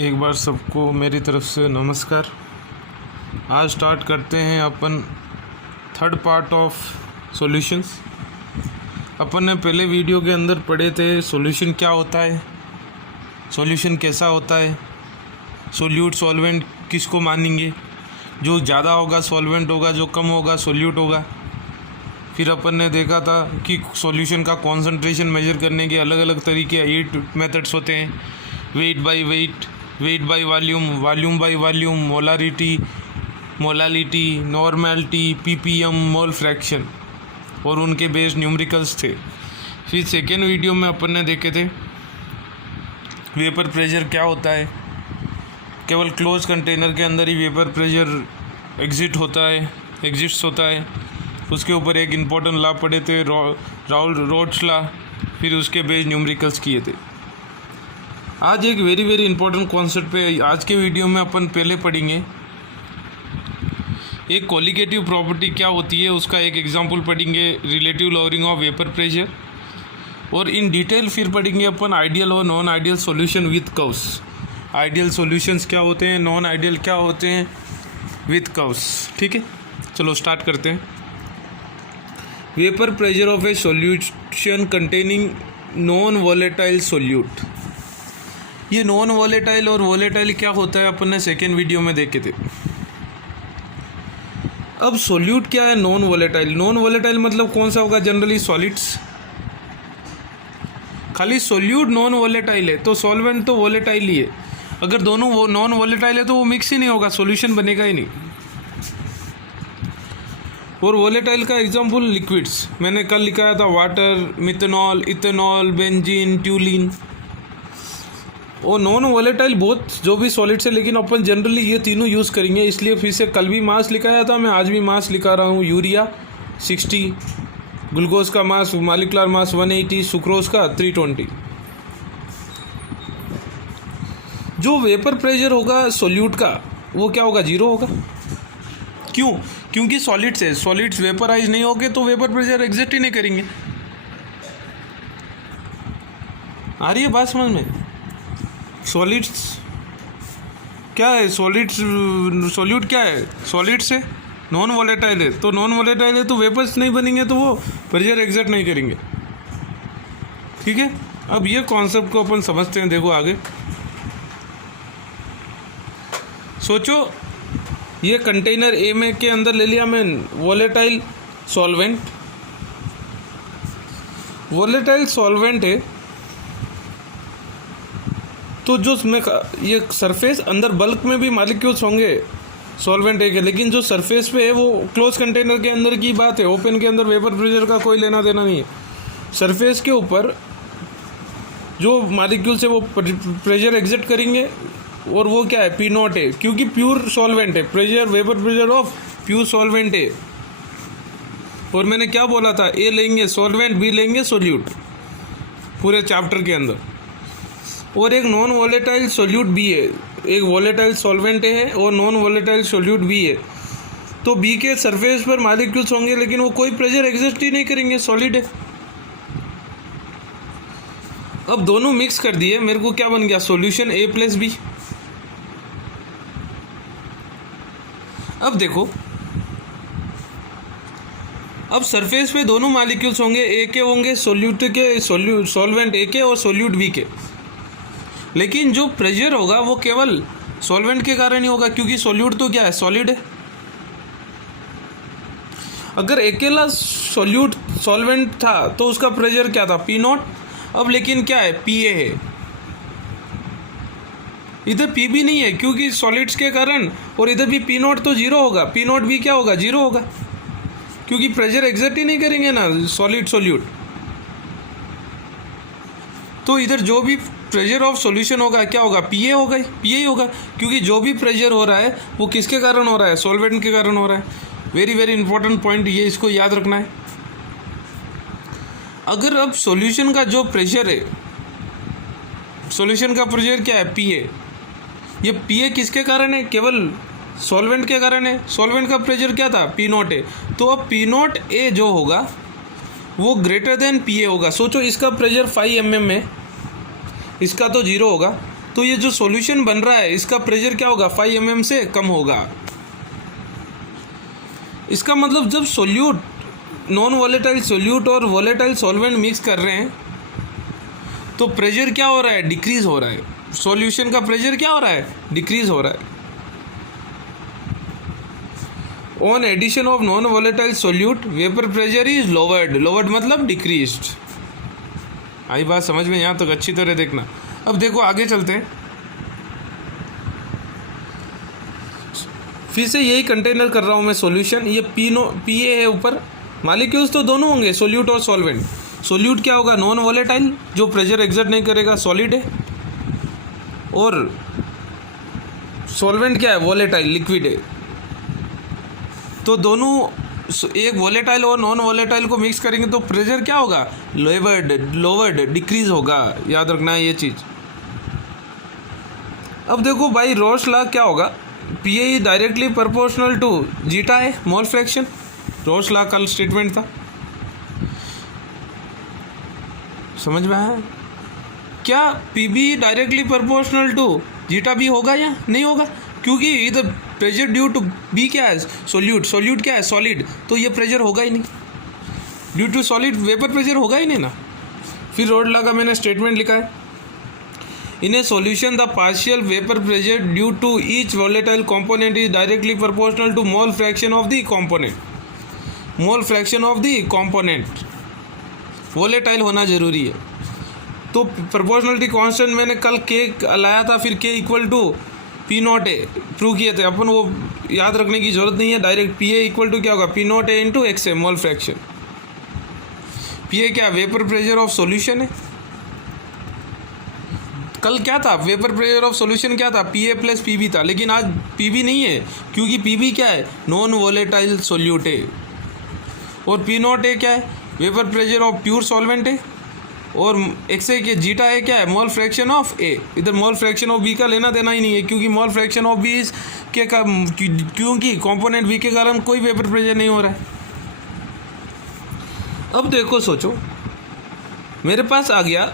एक बार सबको मेरी तरफ से नमस्कार। आज स्टार्ट करते हैं अपन थर्ड पार्ट ऑफ सॉल्यूशंस। अपन ने पहले वीडियो के अंदर पढ़े थे सॉल्यूशन क्या होता है, सॉल्यूशन कैसा होता है, सोल्यूट सॉल्वेंट किसको मानेंगे, जो ज़्यादा होगा सॉल्वेंट होगा, जो कम होगा सोल्यूट होगा। फिर अपन ने देखा था कि सॉल्यूशन का कॉन्सेंट्रेशन मेजर करने के अलग अलग तरीके 8 मेथड्स होते हैं। Weight by weight, weight by volume, volume by volume, molarity, molality, normality, ppm, mole fraction, और उनके बेस्ड न्यूमेरिकल्स थे। फिर सेकेंड वीडियो में अपन ने देखे थे वेपर प्रेशर क्या होता है। केवल क्लोज कंटेनर के अंदर ही वेपर प्रेशर एग्जिस्ट होता है। उसके ऊपर एक इम्पोर्टेंट लॉ पढ़े थे, राउल्ट लॉ। फिर उसके बेस्ड न्यूमेरिकल्स किए थे। आज एक वेरी इंपॉर्टेंट कॉन्सेप्ट पे आज के वीडियो में अपन पहले पढ़ेंगे। एक कोलिगेटिव प्रॉपर्टी क्या होती है उसका एक एग्जांपल पढ़ेंगे, relative lowering of vapour pressure. और इन डिटेल फिर पढ़ेंगे अपन आइडियल और non ideal solution with curves. Ideal solutions क्या होते हैं, नॉन आइडियल क्या होते हैं विथ कर्व्स। ठीक है, चलो स्टार्ट करते हैं। Vapour pressure of A solution containing non volatile solute. ये नॉन वोलेटाइल और वोलेटाइल क्या होता है अपन ने सेकेंड वीडियो में देखे थे। अब सोल्यूट क्या है, नॉन वोलेटाइल। नॉन वोलेटाइल मतलब कौन सा होगा, जनरली सॉलिड्स। खाली सोल्यूट नॉन वोलेटाइल है तो सॉल्वेंट तो वोलेटाइल ही है। अगर दोनों वो नॉन वोलेटाइल है तो वो मिक्स ही नहीं होगा, सॉल्यूशन बनेगा ही नहीं। और वोलेटाइल का एग्जांपल लिक्विड्स मैंने कल लिखाया था, water, methanol, ethanol, benzene, toluene. और नॉन वोलेटाइल बहुत जो भी सॉलिड्स है, लेकिन अपन जनरली ये तीनों यूज़ करेंगे। इसलिए फिर से कल भी मास लिखाया था, मैं आज भी मास लिखा रहा हूँ। यूरिया 60, ग्लूकोज का मास मॉलिक्यूलर मास 180, सुक्रोज का 320। जो वेपर प्रेशर होगा सोल्यूट का वो क्या होगा, 0 होगा। क्यों? क्योंकि सॉलिड्स है, सॉलिड्स वेपराइज नहीं होंगे तो वेपर प्रेशर एग्जिस्ट ही नहीं करेंगे। आ रही है बात समझ में? सॉलिड्स क्या है, सोल्यूट क्या है, सॉलिड्स है, नॉन वोलेटाइल है। तो नॉन वोलेटाइल है तो वेपर्स नहीं बनेंगे तो वो प्रेशर एग्जर्ट नहीं करेंगे। ठीक है, अब ये कॉन्सेप्ट को अपन समझते हैं। देखो आगे सोचो, ये कंटेनर ए में के अंदर ले लिया मैं वोलेटाइल सॉल्वेंट है। तो जो मैं ये सरफेस अंदर बल्क में भी मॉलिक्यूल्स होंगे सॉल्वेंट है के, लेकिन जो सरफेस पे है वो क्लोज कंटेनर के अंदर की बात है। ओपन के अंदर वेपर प्रेशर का कोई लेना देना नहीं है। सरफेस के ऊपर जो मॉलिक्यूल्स है वो प्रेशर एग्जिट करेंगे, और वो क्या है, P0 है, क्योंकि प्योर सॉल्वेंट है। Pressure vapour pressure of pure solvent है। और मैंने क्या बोला था, ए लेंगे सॉल्वेंट, बी लेंगे सोल्यूट पूरे चैप्टर के अंदर। और एक नॉन वोलेटाइल सोल्यूट भी है, एक वोलेटाइल सॉल्वेंट है और नॉन वोलेटाइल सोल्यूट भी है। तो बी के सरफेस पर मॉलिक्यूल्स होंगे लेकिन वो कोई प्रेशर एग्जिस्ट ही नहीं करेंगे, सॉलिड है। अब दोनों मिक्स कर दिए, मेरे को क्या बन गया, सॉल्यूशन A + B। अब देखो, अब सरफेस पे दोनों मॉलिक्यूल्स होंगे, ए के होंगे सोल्यूट के, सॉल्वेंट ए के और सोल्यूट बी के। लेकिन जो प्रेशर होगा वो केवल सॉल्वेंट के कारण ही होगा, क्योंकि सोल्यूट तो क्या है, सॉलिड है। अगर अकेला सॉल्वेंट था तो उसका प्रेशर क्या था, P0। अब लेकिन क्या है, PA है। इधर P भी नहीं है क्योंकि सॉलिड्स के कारण, और इधर भी P0 तो 0 होगा। P0 भी क्या होगा, 0 होगा, क्योंकि प्रेशर एग्जर्ट ही नहीं करेंगे ना सोल्यूट। तो इधर जो भी प्रेशर ऑफ सॉल्यूशन होगा क्या होगा, PA होगा, PA होगा, क्योंकि जो भी प्रेशर हो रहा है वो किसके कारण हो रहा है, सॉल्वेंट के कारण हो रहा है। वेरी इंपॉर्टेंट पॉइंट ये, इसको याद रखना है। अगर अब सॉल्यूशन का जो प्रेशर है, सॉल्यूशन का प्रेशर क्या है, PA। ये PA किसके कारण है, केवल सॉल्वेंट के कारण है। सॉल्वेंट का प्रेशर क्या था, P0 है। तो अब P0A जो होगा वो ग्रेटर देन PA होगा। सोचो इसका प्रेशर 5 mm है, इसका तो 0 होगा, तो ये जो सॉल्यूशन बन रहा है इसका प्रेशर क्या होगा, 5 mm से कम होगा। इसका मतलब जब सोल्यूट, नॉन वॉलेटाइल सोल्यूट और वॉलेटाइल सॉल्वेंट मिक्स कर रहे हैं तो प्रेशर क्या हो रहा है, डिक्रीज हो रहा है। सॉल्यूशन का प्रेशर क्या हो रहा है, डिक्रीज हो रहा है। On addition of non volatile solute vapour pressure is lowered. Lowered मतलब डिक्रीज्ड। आई बात समझ में, यहाँ तक तो अच्छी तरह देखना। अब देखो आगे चलते हैं। फिर से यही कंटेनर कर रहा हूँ मैं सॉल्यूशन। ये पीए है ऊपर, मालिक्यूल्स तो दोनों होंगे, सोल्यूट और सॉल्वेंट। सोल्यूट क्या होगा, नॉन वॉलेटाइल, जो प्रेशर एक्सर्ट नहीं करेगा, सॉलिड है। और सॉल्वेंट क्या है, वॉलेटाइल, लिक्विड है। तो दोनों, एक वॉलेटाइल और नॉन वॉलेटाइल को मिक्स करेंगे तो प्रेशर क्या होगा, लोवर्ड, डिक्रीज होगा। याद रखना है ये चीज़। अब देखो भाई, रॉस लॉ क्या होगा, PA is directly proportional to zeta है, मोल फ्रैक्शन। रॉस लॉ का स्टेटमेंट था, समझ में आया क्या। PB directly proportional to zeta B होगा या नहीं होगा, क्योंकि इधर प्रेशर ड्यू टू बी क्या है, सोल्यूट क्या है, सॉलिड, तो ये प्रेशर होगा ही नहीं। Due to solid vapour pressure होगा ही नहीं ना। फिर रॉड लॉ का मैंने स्टेटमेंट लिखा है, in a solution the partial vapour pressure due to each volatile component is directly proportional to mole fraction of the component. Mole fraction of the component volatile होना जरूरी है। तो प्रोपोर्शनलिटी कांस्टेंट मैंने कल के लाया था, फिर के equal to P not A prove किए थे अपन, वो याद रखने की जरूरत नहीं है। Direct P A equal to क्या होगा, P not A into X A, mole fraction. P A क्या, वेपर प्रेशर ऑफ सॉल्यूशन है। कल क्या था, वेपर प्रेशर ऑफ सॉल्यूशन क्या था, P A plus P B था, लेकिन आज पी बी नहीं है, क्योंकि पी बी क्या है, नॉन वॉलेटाइल सोल्यूट है। और पी नॉट ए क्या है, vapour pressure of pure solvent है। और एक्स ए के जीटा है क्या है, मोल फ्रैक्शन ऑफ ए। इधर मोल फ्रैक्शन ऑफ बी का लेना देना ही नहीं है, क्योंकि मोल फ्रैक्शन ऑफ बी के क्योंकि कंपोनेंट बी के कारण कोई वेपर प्रेशर नहीं हो रहा है। अब देखो, सोचो, मेरे पास आ गया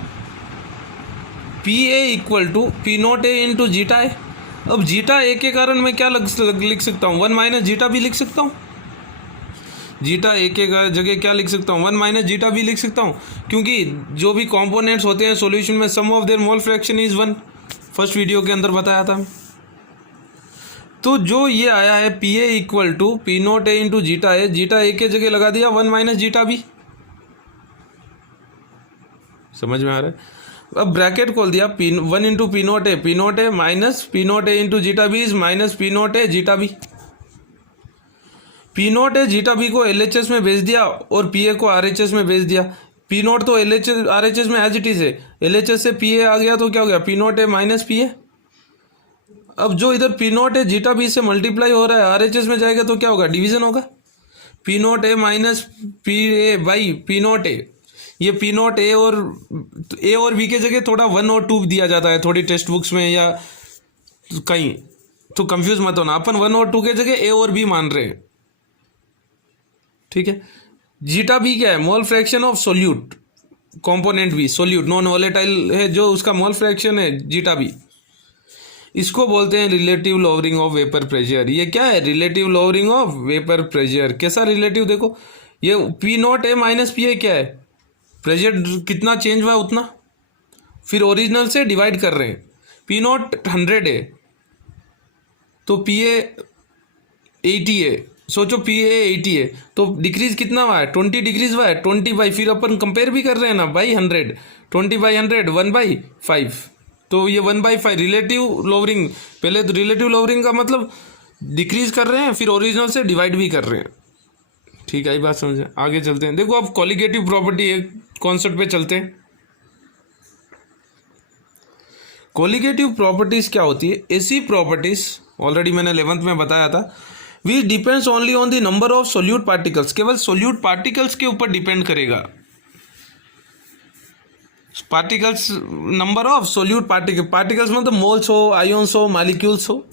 P A equal to P not A into zeta है। अब जीटा ए के कारण मैं क्या लिख सकता हूँ, 1 माइनस जीटा भी लिख सकता हूँ। जीटा ए के जगह क्या लिख सकता हूँ, 1 माइनस जीटा भी लिख सकता हूँ, क्योंकि जो भी कंपोनेंट्स होते हैं सॉल्यूशन में, sum of their mole fraction is 1। First video के अंदर बताया था। तो जो ये आया है P A equal to P not A into zeta है, जीटा ए के जगह लगा दिया 1 माइनस जीटा भी। समझ में आ रहा है। अब ब्रैकेट खोल दिया, P 1 into P not A minus P not A into zeta B is minus P not A zeta B. P not A zeta B को एलएचएस में भेज दिया और पी ए को आरएचएस में भेज दिया। पी नॉट तो एलएचएस आरएचएस में एज इट इज है, एलएचएस से पी ए आ गया तो क्या हो गया, P not A minus P A. अब जो इधर P not A zeta B से मल्टीप्लाई हो रहा है, आरएचएस में जाएगा तो क्या होगा, डिवीजन होगा। P not A minus P A by P not a. ये पी नॉट ए और बी के जगह थोड़ा 1 और 2 दिया जाता है थोड़ी टेक्स्ट बुक्स में या कहीं, तो कंफ्यूज मत होना। अपन 1 और 2 के जगह ए और बी मान रहे हैं, ठीक है। जीटा बी क्या है, mole fraction of solute, component B solute, non volatile है जो उसका मोल फ्रैक्शन है जीटा बी। इसको बोलते हैं relative lowering of vapour pressure. ये क्या है, relative lowering of vapour pressure. कैसा रिलेटिव, देखो ये P not A minus P A क्या है, प्रेशर कितना चेंज हुआ है उतना, फिर ओरिजिनल से डिवाइड कर रहे हैं। पी नॉट 100 है तो पी ए 80 है। सोचो पी ए 80 है तो डिक्रीज कितना हुआ है, 20 डिक्रीज हुआ है, 20 बाई, फिर अपन कंपेयर भी कर रहे हैं ना, बाई 100, 20 बाई 100, 1/5। तो ये 1/5 रिलेटिव लोअरिंग। पहले तो रिलेटिव लोअरिंग का मतलब डिक्रीज कर रहे हैं, फिर ओरिजिनल से डिवाइड भी कर रहे हैं। ठीक है, ये बात समझे। आगे चलते हैं। देखो अब कॉलिगेटिव प्रॉपर्टी एक कॉन्सेप्ट पे चलते हैं। कॉलिगेटिव प्रॉपर्टीज क्या होती है, ऐसी प्रॉपर्टीज ऑलरेडी मैंने 11th में बताया था, which depends only on the number of solute particles. केवल सोल्यूट पार्टिकल्स के ऊपर डिपेंड करेगा। Particles, number of solute particles मतलब मोल्स हो, आयोन्स हो, मालिक्यूल्स हो।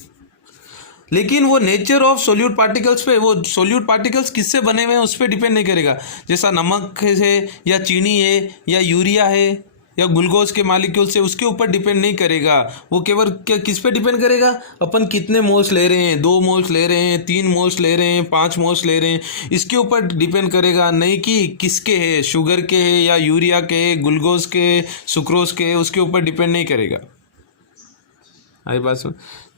लेकिन वो नेचर ऑफ सोल्यूट पार्टिकल्स पे, वो सोल्यूट पार्टिकल्स किससे बने हुए हैं उस पर डिपेंड नहीं करेगा। जैसा नमक है या चीनी है या यूरिया है या ग्लूकोज के मालिक्यूल से, उसके ऊपर डिपेंड नहीं करेगा। वो केवल किस पे डिपेंड करेगा, अपन कितने मोल्स ले रहे हैं, 2 मोल्स ले रहे हैं, 3 मोल्स ले रहे हैं, 5 मोल्स ले रहे हैं, इसके ऊपर डिपेंड करेगा। नहीं कि किसके है, शुगर के है या यूरिया के, ग्लूकोज के, सुक्रोज के, उसके ऊपर डिपेंड नहीं करेगा। आई बात समझ।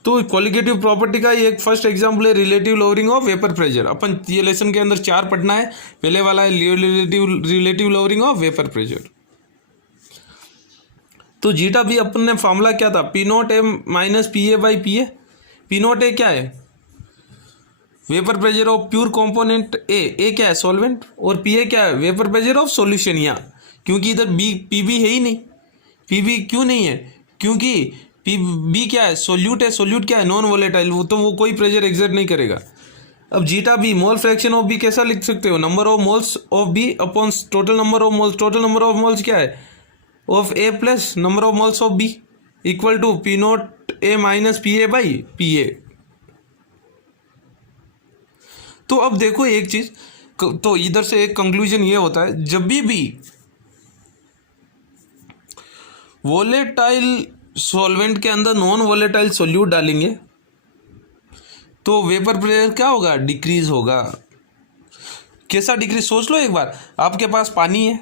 तो क्वालिटेटिव प्रॉपर्टी का ये एक फर्स्ट एग्जांपल है relative lowering of vapour pressure. अपन ये लेसन के अंदर 4 पढ़ना है। पहले वाला है relative lowering of vapour pressure. तो जीटा भी अपन ने फॉर्मूला क्या था, P not A minus P A by P A. P not A क्या है, vapour pressure of pure component ए क्या है सॉल्वेंट, और पी ए क्या है, वेपर प्रेशर ऑफ सॉल्यूशन। यहाँ क्योंकि इधर बी पी बी है ही नहीं, पी बी क्यों नहीं है, क्योंकि पी बी क्या है, सोल्यूट है। सोल्यूट क्या है, नॉन वोलेटाइल, तो वो कोई प्रेशर एक्सर्ट नहीं करेगा। अब zeta B mole fraction of B कैसा लिख सकते हो, number of moles of B upon total number of moles. Total number of moles क्या है, of A plus number of moles of B equal to P not A minus P A by P A. तो अब देखो एक चीज, तो इधर से एक कंक्लूजन ये होता है, जब भी वोलेटाइल सॉल्वेंट के अंदर नॉन वोलेटाइल सोल्यूट डालेंगे तो वेपर प्रेशर क्या होगा, डिक्रीज होगा। कैसा डिक्रीज, सोच लो एक बार, आपके पास पानी है,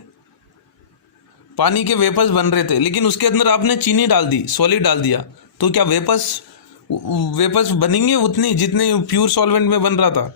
पानी के वेपर्स बन रहे थे, लेकिन उसके अंदर आपने चीनी डाल दी, सॉलिड डाल दिया, तो क्या वेपर्स बनेंगे उतनी जितने प्योर सॉल्वेंट में बन रहा था।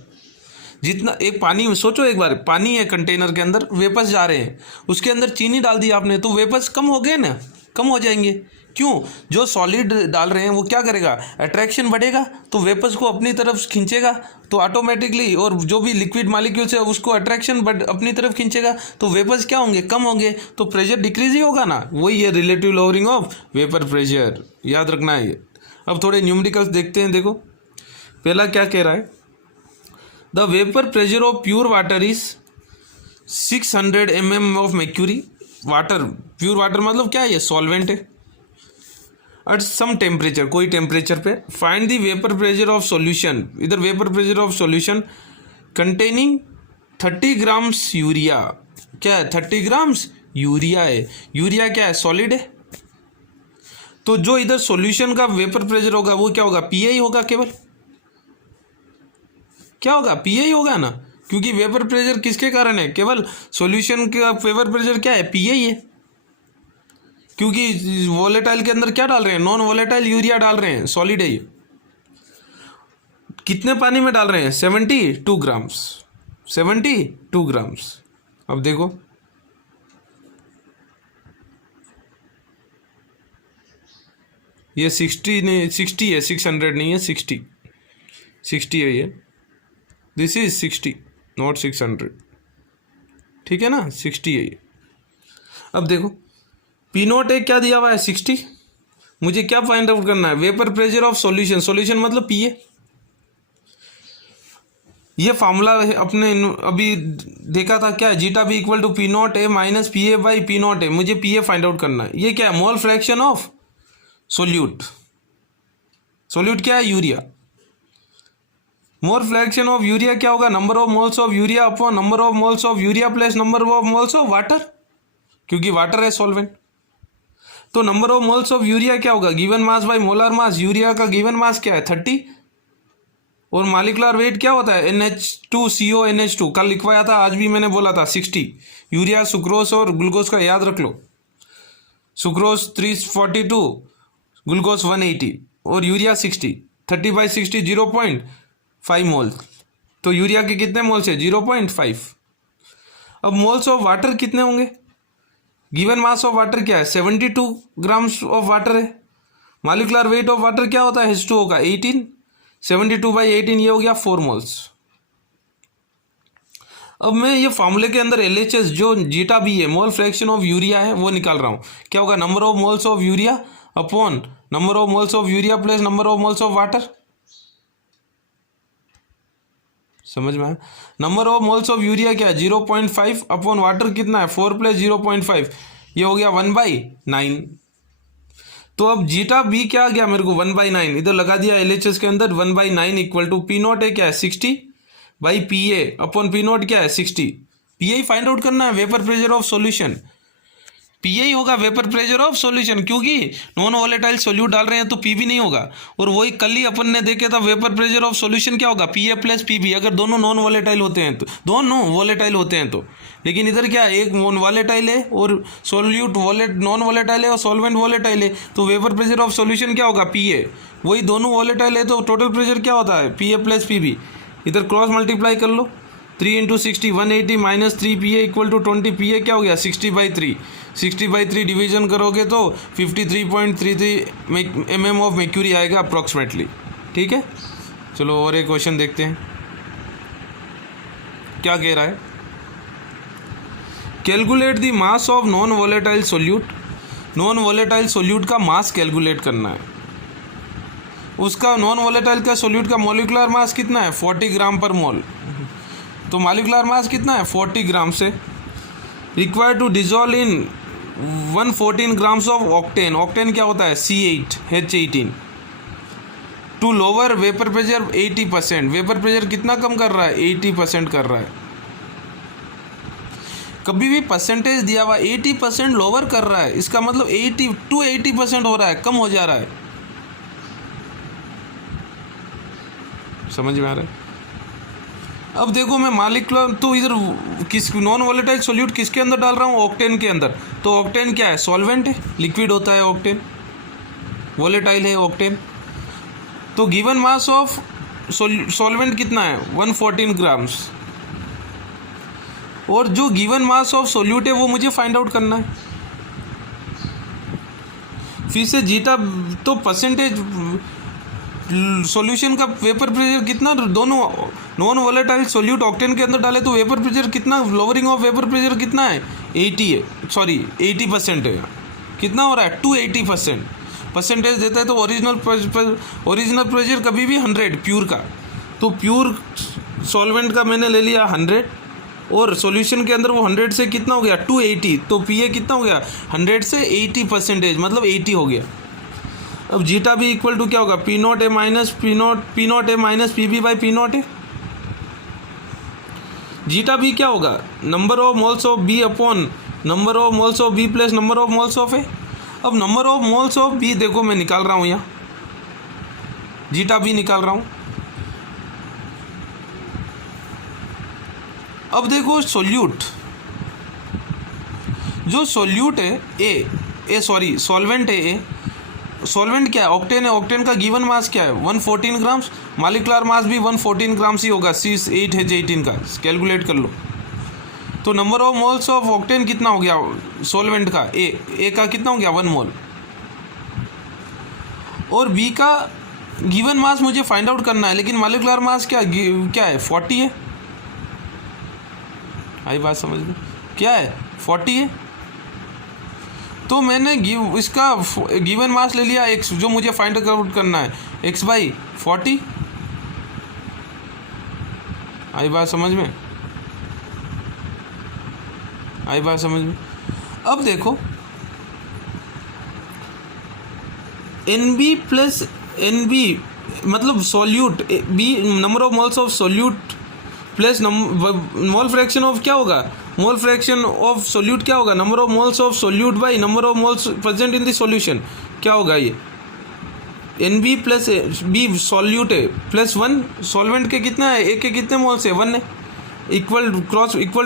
जितना एक पानी में, सोचो एक बार, पानी है कंटेनर के अंदर, वेपर्स जा रहे हैं, उसके अंदर चीनी डाल दी आपने, तो वेपर्स कम हो गए ना, कम हो जाएंगे। क्यों, जो सॉलिड डाल रहे हैं वो क्या करेगा, अट्रैक्शन बढ़ेगा, तो वेपर्स को अपनी तरफ खींचेगा, तो ऑटोमेटिकली, और जो भी लिक्विड मॉलिक्यूल्स है उसको अट्रैक्शन अपनी तरफ खींचेगा, तो वेपर्स क्या होंगे, कम होंगे, तो प्रेशर डिक्रीज ही होगा ना। वही है relative lowering of vapour pressure, याद रखना है ये। अब थोड़े न्यूमेरिकल्स देखते हैं। देखो पहला क्या कह रहा है, the vapour pressure of pure water is 600 mm of mercury। Water, pure water मतलब क्या है, ये सॉल्वेंट है, एट सम टेम्परेचर, कोई टेम्परेचर पे। Find the vapour pressure of solution, इधर vapour pressure of solution containing 30 grams urea. क्या है, 30 ग्राम्स यूरिया है। यूरिया क्या है, सॉलिड है, तो जो इधर सॉल्यूशन का वेपर प्रेशर होगा वो क्या होगा, पी ही होगा, केवल क्या होगा, पी ही होगा ना, क्योंकि वेपर प्रेशर किसके कारण है, केवल सॉल्यूशन का वेपर प्रेशर क्या है, पी ही है। क्योंकि वोलेटाइल के अंदर क्या डाल रहे हैं, नॉन वोलेटाइल यूरिया डाल रहे हैं, सॉलिड है ये। कितने पानी में डाल रहे हैं, 72 ग्राम्स, 72 ग्राम्स। अब देखो ये 60 नहीं, 60 है, 600 नहीं है, 60 है ये, दिस इज 60 नॉट 600, ठीक है ना, 60 है ये। अब देखो पी नॉट ए क्या दिया हुआ है, 60। मुझे क्या फाइंड आउट करना है, vapour pressure of solution, solution मतलब पी ए। ये फार्मूला अपने अभी देखा था, क्या है, zeta B equal to P not A minus P A by P not A. मुझे पी ए फाइंड आउट करना है। ये क्या है, mole fraction of solute. Solute क्या है, urea. Mole fraction of urea क्या होगा, number of moles of urea upon number of moles of urea plus number of moles of water, क्योंकि वाटर है सॉल्वेंट। तो number of moles of urea क्या होगा, given mass by molar mass. Urea का given mass क्या है, 30, और molecular weight क्या होता है, NH2CO NH2। कल लिखवाया था, आज भी मैंने बोला था 60। यूरिया, सुक्रोज और ग्लूकोज का याद रख लो। सुक्रोज 342, ग्लूकोज 180 और यूरिया 60। 30/60 0.5 मोल। तो यूरिया के कितने मोल्स है, 0.5। अब मोल्स ऑफ वाटर कितने होंगे, गिवन मास ऑफ वाटर क्या है, 72 ग्राम्स ऑफ वाटर है। मॉलिक्यूलर वेट ऑफ वाटर क्या होता है, H2O का 18, 72/18 ये हो गया 4 मोल्स। अब मैं ये फार्मूले के अंदर LHS जो जीटा बी है, मोल फ्रैक्शन ऑफ यूरिया है, वो निकाल रहा हूँ। क्या होगा, number of moles of urea upon number of moles of urea plus number of moles of water. समझ में आया, number of moles of urea क्या है, 0.5 अपॉन वाटर कितना है, 4 + 0.5, ये हो गया 1/9। तो अब जीटा बी क्या आ गया मेरे को, 1/9 इधर लगा दिया LHS के अंदर, 1/9 equal to P not A क्या है, 60 by P A upon P not क्या है, 60। पी ए फाइंड आउट करना है, vapour pressure of solution. P A ही होगा, वेपर प्रेशर ऑफ सॉल्यूशन, क्योंकि नॉन वॉलेटाइल सोल्यूट डाल रहे हैं तो पीबी नहीं होगा। और वही कल ही अपन ने देखे था, वेपर प्रेशर ऑफ सॉल्यूशन क्या होगा, पीए प्लस पीबी, अगर दोनों नॉन वॉलेटाइल होते हैं तो, दोनों वॉलेटाइल होते हैं तो। लेकिन इधर क्या है, एक नॉन वॉलेटाइल है और सोल्यूट नॉन वॉलेटाइल है और सॉल्वेंट वॉलेटाइल है, तो वेपर प्रेशर ऑफ सॉल्यूशन क्या होगा, पीए। वही दोनों वॉलेटाइल है तो टोटल प्रेशर क्या होता है, पीए प्लस पीबी। इधर क्रॉस मल्टीप्लाई कर लो, 3 × 60 180 माइनस 3 पीए इक्वल टू 20 पीए क्या हो गया, 60/3। 60/3 डिवीजन करोगे तो 53.33 mm ऑफ mercury आएगा अप्रॉक्सीमेटली। ठीक है, चलो और एक क्वेश्चन देखते हैं क्या कह रहा है। Calculate the mass of non volatile solute. Non volatile solute का मास कैलकुलेट करना है। उसका नॉन वॉलेटाइल का सोल्यूट का मॉलिक्यूलर मास कितना है, 40 ग्राम पर मोल। तो मॉलिक्यूलर मास कितना है, 40 ग्राम से। Required to dissolve in 114 grams of octane. Octane क्या होता है, C8H18। To lower vapour pressure 80%। Vapour pressure कितना कम कर रहा है, 80% कर रहा है। कभी भी परसेंटेज दिया हुआ 80% लोअर कर रहा है, इसका मतलब 80 to 80% हो रहा है, कम हो जा रहा है। समझ में आ रहा है। अब देखो मैं मॉलिक्यूलर तो इधर किस नॉन वॉलेटाइल सोल्यूट किसके अंदर डाल रहा हूँ, ऑक्टेन के अंदर। तो ऑक्टेन क्या है, सॉल्वेंट है, लिक्विड होता है ऑक्टेन, वॉलेटाइल है ऑक्टेन। तो गिवन मास ऑफ सॉल्वेंट कितना है, 114 ग्राम्स। और जो गिवन मास ऑफ सोल्यूट है वो मुझे फाइंड आउट करना है। फिर से जीटा तो परसेंटेज सॉल्यूशन का वेपर प्रेशर कितना, दोनों नॉन वॉलेटाइल सोल्यूट ऑक्टेन के अंदर डाले तो वेपर प्रेशर कितना, लोअरिंग ऑफ वेपर प्रेशर कितना है, 80 है, सॉरी 80% है। कितना हो रहा है, 280%। परसेंटेज देता है तो ओरिजिनल प्रेशर कभी भी 100 प्योर का। तो प्योर सॉल्वेंट का मैंने ले लिया 100 और सॉल्यूशन के अंदर वो 100 से कितना हो गया, 280। तो पीए कितना हो गया, 100 से 80%, मतलब 80 हो गया। अब जीटा भी इक्वल टू क्या होगा, P0A minus P0A minus PB/P0 है। जीटा भी क्या होगा, number of moles of B upon number of moles of B plus number of moles of A. अब number of moles of B देखो मैं निकाल रहा हूँ, यहाँ जीटा भी निकाल रहा हूँ। अब देखो सोल्यूट, जो सोल्यूट है सॉल्वेंट है ए। सॉल्वेंट क्या है, ऑक्टेन है। ऑक्टेन का गिवन मास क्या है, 114 ग्राम्स। मॉलिक्यूलर मास भी 114 ग्राम्स ही होगा, C8H18 का, कैलकुलेट कर लो। तो number of moles of octane कितना हो गया सॉल्वेंट का, ए का कितना हो गया, 1 मोल। और बी का गिवन मास मुझे फाइंड आउट करना है, लेकिन मॉलिक्यूलर मास क्या है, 40 है। आई बात समझ में, क्या है, 40 है। तो मैंने इसका गिवन मास ले लिया x, जो मुझे फाइंड आउट करना है, x/40। आई बात समझ में, आई बात समझ में। अब देखो NB प्लस NB मतलब solute B, number of moles of solute plus mole fraction of क्या होगा, मोल फ्रैक्शन ऑफ सोल्यूट क्या होगा, number of moles of solute by number of moles present in the solution, क्या होगा ये, NB plus B solute है plus 1 solvent के कितना है, एक के कितने मोल्स है, 1 है, इक्वल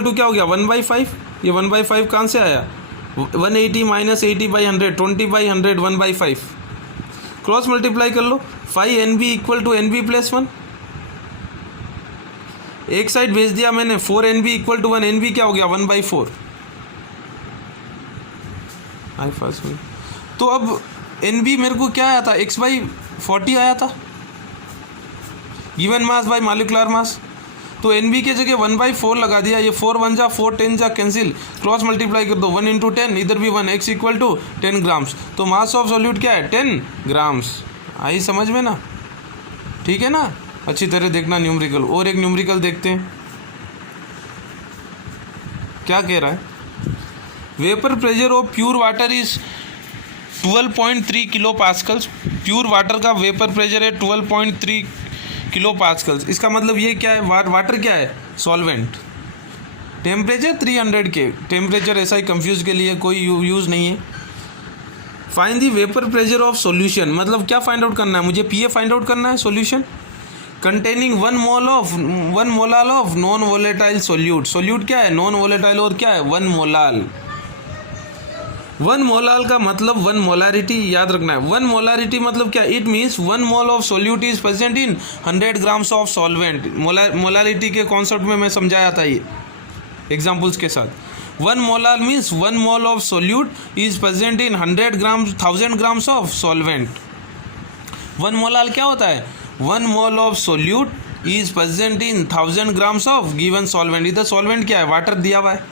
टू क्या हो गया, 1/5। ये 1/5 कहाँ से आया, 180 माइनस 80/100, 20/100, 1/5। क्रॉस मल्टीप्लाई कर लो, 5NB equal to NB plus 1। एक साइड भेज दिया मैंने, 4NB इक्वल टू 1, NB क्या हो गया, 1/4। आई फर्स्ट में तो अब NB मेरे को क्या आया था, x/40 आया था, given mass bye molecular mass. तो NB के जगह 1/4 लगा दिया, ये 4 1 जा 4 10 जा कैंसिल, क्रॉस मल्टीप्लाई कर दो, 1 × 10, इधर भी 1, x इक्वल टू 10 ग्राम्स। तो मास ऑफ सॉल्यूट क्या है, 10 ग्राम्स। आई समझ में ना, ठीक है ना, अच्छी तरह देखना न्यूमेरिकल। और एक न्यूमेरिकल देखते हैं क्या कह रहा है। Vapour pressure of pure water is 12.3 kilo pascals. Pure water का वेपर प्रेशर है 12.3 किलो पास्कल्स। इसका मतलब ये क्या है, वाटर क्या है, सॉल्वेंट। टेम्परेचर 300 के, टेम्परेचर ऐसा ही कंफ्यूज के लिए कोई यूज़ नहीं है। Find the vapour pressure of solution, मतलब क्या फाइंड आउट करना है मुझे, पीए फाइंड आउट करना है solution containing 1 molal of non volatile solute. Solute क्या है, नॉन वोलेटाइल, और क्या है 1 मोलाल। 1 मोलाल का मतलब 1 मोलारिटी, याद रखना है। 1 मोलारिटी मतलब क्या, it means 1 mole of solute is present in 100 grams of solvent. Molarity के कॉन्सेप्ट में मैं समझाया था ये एग्जाम्पल्स के साथ। 1 molal means 1 mole of solute is present in 1000 grams of solvent. 1 molal क्या होता है, 1 mole of solute is present in 1000 grams of given solvent. इधर सॉल्वेंट क्या है, वाटर दिया हुआ है।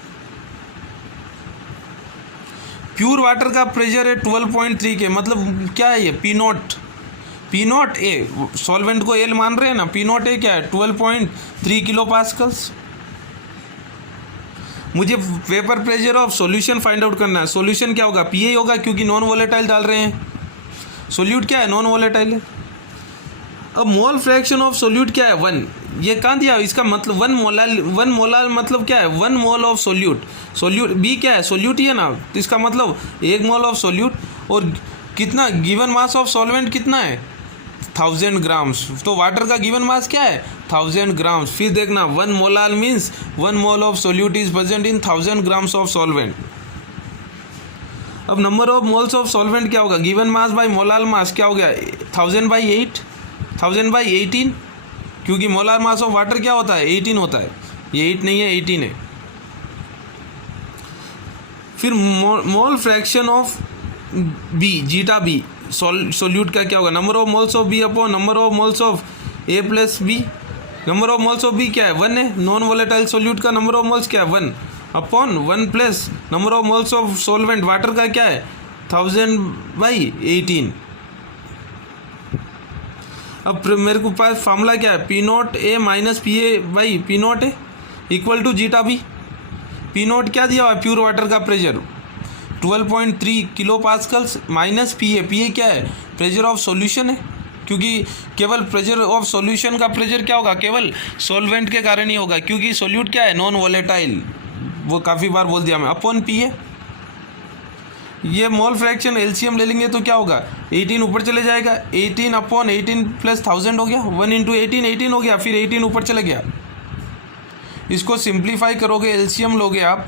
प्योर वाटर का प्रेशर है 12.3 के, मतलब क्या है ये, पी नॉट ए, सॉल्वेंट को एल मान रहे हैं ना, पी नॉट ए क्या है 12.3 किलो पास्कल्स। मुझे vapour pressure of solution find out करना है। सॉल्यूशन क्या होगा, पीए होगा, क्योंकि नॉन वोलेटाइल डाल रहे हैं। सोल्यूट क्या है, नॉन वोलेटाइल है। अब मोल फ्रैक्शन ऑफ सोल्यूट क्या है, 1। ये कहाँ दिया, इसका मतलब 1 मोलाल मतलब क्या है, 1 mole of solute. Solute B क्या है, सोल्यूट ही है ना, तो इसका मतलब 1 मोल ऑफ सोल्यूट, और कितना गिवन मास ऑफ सॉल्वेंट कितना है 1000 ग्राम्स। तो वाटर का गिवन मास क्या है 1000 ग्राम्स। फिर देखना 1 molal means 1 mole of solute is present in 1000 grams of solvent. अब number of moles of solvent क्या होगा, given mass by molal mass क्या हो गया 1000/18, क्योंकि मोलार मास ऑफ वाटर क्या होता है 18 होता है, ये 8 नहीं है 18 है। फिर mole fraction of B, zeta B, solute का क्या होगा, number of moles of B upon number of moles of A plus B. Number of moles of B क्या है 1 है, नॉन वोलेटाइल सोल्यूट का नंबर ऑफ मोल्स क्या है 1 upon 1 plus number of moles of solvent water का क्या है 1000/18। अब मेरे को पास फार्मूला क्या है, P not A minus P A by P not A equal to zeta B. P not क्या दिया हुआ है, प्योर वाटर का pressure 12.3 kilo pascals minus P A क्या है, प्रेशर ऑफ सॉल्यूशन है, क्योंकि केवल प्रेशर ऑफ सॉल्यूशन का प्रेशर क्या होगा, केवल सॉल्वेंट के कारण ही होगा, क्योंकि सॉल्यूट क्या है नॉन वोलेटाइल, वो काफ़ी बार बोल दिया मैं, अपॉन पी ए। ये मोल फ्रैक्शन एलसीएम ले लेंगे तो क्या होगा 18 ऊपर चले जाएगा, 18 अपॉन 18 प्लस 1000 हो गया, 1 इंटू 18 हो गया, फिर 18 ऊपर चले गया। इसको सिंप्लीफाई करोगे, एलसीएम लोगे आप,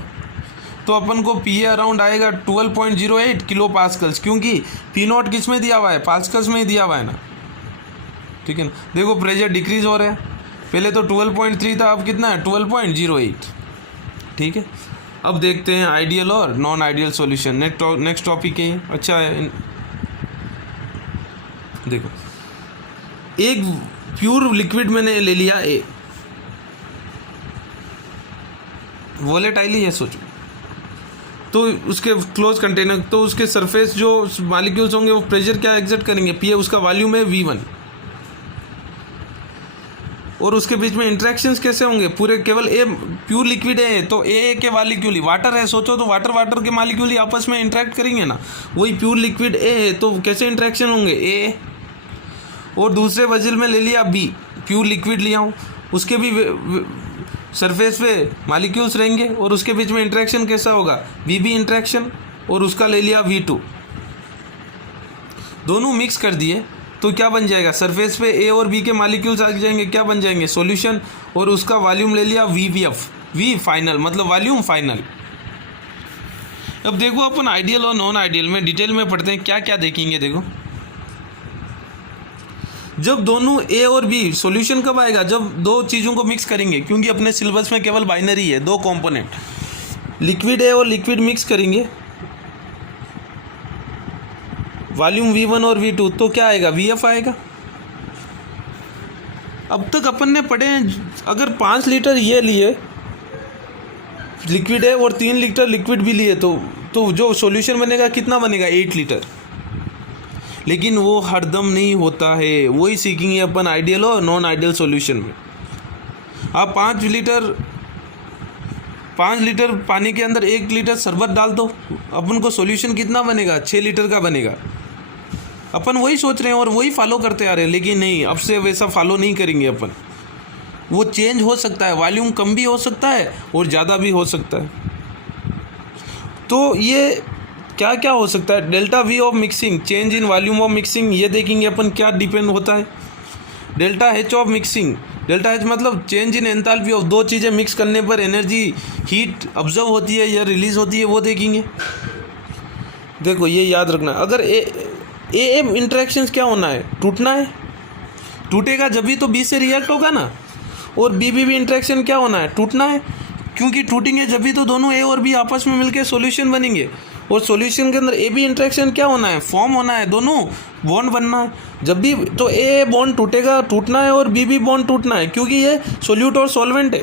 तो अपन को पी ए अराउंड आएगा 12.08 किलो पास्कल्स, क्योंकि पी नॉट किस में दिया हुआ है, पास्कल्स में ही दिया हुआ है ना, ठीक है ना। देखो प्रेशर डिक्रीज हो रहा है, पहले तो 12.3 था, अब कितना है 12.08, ठीक है। अब देखते हैं आइडियल और non ideal solution. Next topic है, अच्छा है, देखो एक प्योर लिक्विड मैंने ले लिया ए, वोलेटाइल ही है सोचो, तो उसके क्लोज कंटेनर, तो उसके सरफेस जो मॉलिक्यूल्स होंगे वो प्रेशर क्या एग्जर्ट करेंगे, पी ए, उसका वॉल्यूम है V1, और उसके बीच में इंटरेक्शंस कैसे होंगे, पूरे केवल ए प्योर लिक्विड है तो ए के मॉलिक्यूल ही, वाटर है सोचो तो वाटर के मॉलिक्यूल ही आपस में इंटरेक्ट करेंगे ना, वही प्योर लिक्विड ए है तो कैसे इंटरेक्शन होंगे ए, और दूसरे वजल में ले लिया बी, प्योर लिक्विड लिया हूँ, उसके भी सरफेस पे मॉलिक्यूल्स रहेंगे और उसके बीच में इंटरेक्शन कैसा होगा बी इंटरेक्शन, और उसका ले लिया V2, दोनों मिक्स कर दिए तो क्या बन जाएगा, सरफेस पे ए और बी के मॉलिक्यूल्स आ जाएंगे, क्या बन जाएंगे सॉल्यूशन, और उसका वॉल्यूम ले लिया VVF, वी फाइनल मतलब वॉल्यूम फाइनल। अब देखो अपन आइडियल और नॉन आइडियल में डिटेल में पढ़ते हैं, क्या क्या देखेंगे। देखो जब दोनों ए और बी, सॉल्यूशन कब आएगा, जब दो चीज़ों को मिक्स करेंगे, क्योंकि अपने सिलेबस में केवल बाइनरी है, दो कंपोनेंट, लिक्विड ए और लिक्विड मिक्स करेंगे, वॉल्यूम V1 और V2, तो क्या आएगा VF आएगा। अब तक अपन ने पढ़े अगर 5 लीटर ये लिए लिक्विड है और 3 लीटर लिक्विड भी लिए तो जो सॉल्यूशन बनेगा कितना बनेगा 8 लीटर, लेकिन वो हरदम नहीं होता है, वही सीखेंगे अपन आइडियल और नॉन आइडियल सॉल्यूशन में। आप 5 लीटर पानी के अंदर 1 लीटर शरबत डाल दो, अपन को सॉल्यूशन कितना बनेगा 6 लीटर का बनेगा। अपन वही सोच रहे हैं और वही फॉलो करते आ रहे हैं, लेकिन नहीं, अब से वैसा फॉलो नहीं करेंगे अपन। वो चेंज हो सकता है, वॉल्यूम कम भी हो सकता है और ज़्यादा भी हो सकता है। तो ये क्या क्या हो सकता है, delta V of mixing, change in volume of mixing, ये देखेंगे अपन क्या डिपेंड होता है। Delta H of mixing, delta H मतलब चेंज इन एंथैल्पी ऑफ, दो चीज़ें मिक्स करने पर एनर्जी हीट ऑब्जर्व होती है या रिलीज होती है, वो देखेंगे। देखो ये याद रखना, अगर ए एम इंटरेक्शंस क्या होना है, टूटना है, टूटेगा जब भी तो बी से रिएक्ट होगा ना। और बी बी इंटरेक्शन क्या होना है, टूटना है, क्योंकि टूटेंगे जब भी तो दोनों ए और बी आपस में मिलकर सॉल्यूशन बनेंगे। और सॉल्यूशन के अंदर ए बी इंटरेक्शन क्या होना है, फॉर्म होना है, दोनों बॉन्ड बनना है। जब भी तो ए बॉन्ड टूटेगा, टूटना है, और बी बी बॉन्ड टूटना है, क्योंकि ये सोल्यूट और सॉल्वेंट है।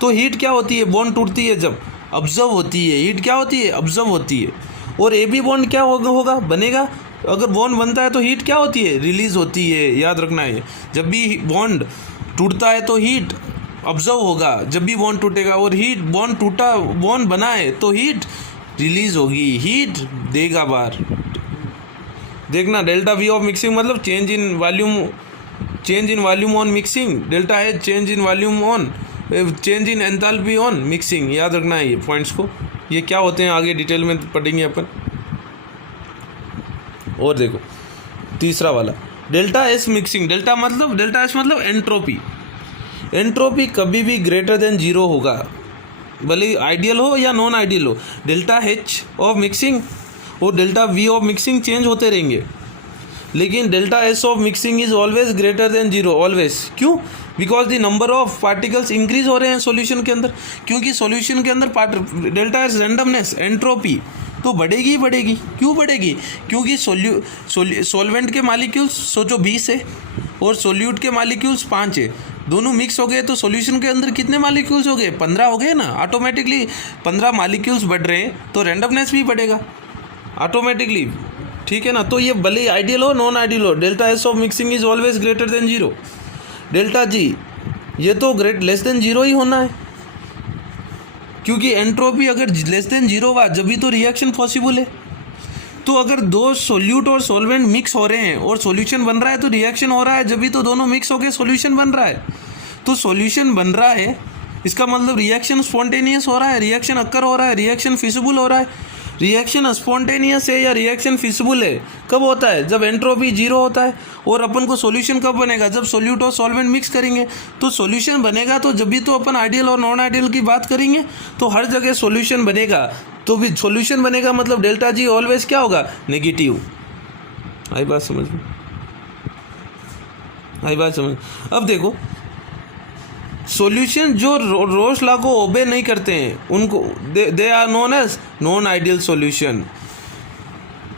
तो हीट क्या होती है, बॉन्ड टूटती है जब ऑब्जर्व होती है, हीट क्या होती है, ऑब्जर्व होती है। और ए बी बॉन्ड क्या होगा बनेगा, अगर बॉन्ड बनता है तो हीट क्या होती है, रिलीज होती है, याद रखना है। जब भी बॉन्ड टूटता है तो हीट ऑब्जर्व होगा, जब भी बॉन्ड टूटेगा, और हीट बॉन्ड टूटा, बॉन्ड बना है तो हीट रिलीज होगी, हीट देगा बाहर। देखना, डेल्टा वी ऑफ मिक्सिंग मतलब change in volume on mixing, delta है change in volume on, change in enthalpy on mixing, याद रखना है ये पॉइंट्स को। ये क्या होते हैं आगे डिटेल में पढ़ेंगे अपन। और देखो तीसरा वाला delta S mixing, delta S मतलब एंट्रोपी। एंट्रोपी कभी भी ग्रेटर देन 0 होगा, भले आइडियल हो या नॉन आइडियल हो। डेल्टा एच ऑफ मिक्सिंग और delta V of mixing change होते रहेंगे, लेकिन delta S of mixing is always greater than 0, always. क्यों? Because the number of particles increase हो रहे हैं सॉल्यूशन के अंदर, क्योंकि सॉल्यूशन के अंदर डेल्टा एस रैंडमनेस, एंट्रोपी तो बढ़ेगी ही बढ़ेगी। क्यों बढ़ेगी? क्योंकि सॉल्वेंट के मालिक्यूल्स सोचो 20 है और सोल्यूट के मालिक्यूल्स 5 है, दोनों मिक्स हो गए तो सॉल्यूशन के अंदर कितने मालिक्यूल्स हो गए, 15 हो गए ना। ऑटोमेटिकली 15 मालिक्यूल्स बढ़ रहे हैं तो रैंडमनेस भी बढ़ेगा ऑटोमेटिकली, ठीक है ना। तो ये भले आइडियल हो नॉन आइडियल हो, delta S of mixing is always greater than 0। Delta G ये तो लेस देन 0 ही होना है, क्योंकि एंट्रोपी अगर लेस देन 0 हुआ जब भी तो रिएक्शन पॉसिबल है। तो अगर दो सोल्यूट और सॉल्वेंट मिक्स हो रहे हैं और सॉल्यूशन बन रहा है तो रिएक्शन हो रहा है, जब भी तो दोनों मिक्स होकर सॉल्यूशन बन रहा है। तो सॉल्यूशन बन रहा है इसका मतलब रिएक्शन स्पॉन्टेनियस हो रहा है, रिएक्शन अक्कर हो रहा है, रिएक्शन फिजिबल हो रहा है। रिएक्शन स्पॉन्टेनियस है या रिएक्शन फिजिबल है कब होता है, जब एंट्रोपी 0 होता है। और अपन को सॉल्यूशन कब बनेगा, जब सोल्यूट और सॉल्वेंट मिक्स करेंगे तो सॉल्यूशन बनेगा। तो जब भी तो अपन आइडियल और नॉन आइडियल की बात करेंगे तो हर जगह सॉल्यूशन बनेगा। तो भी सॉल्यूशन बनेगा मतलब डेल्टा जी ऑलवेज क्या होगा, नेगेटिव। आई बात समझ में, आई बात समझ। अब देखो सॉल्यूशन जो रोल्स लॉ को ओबे नहीं करते हैं उनको they are known as non ideal solution.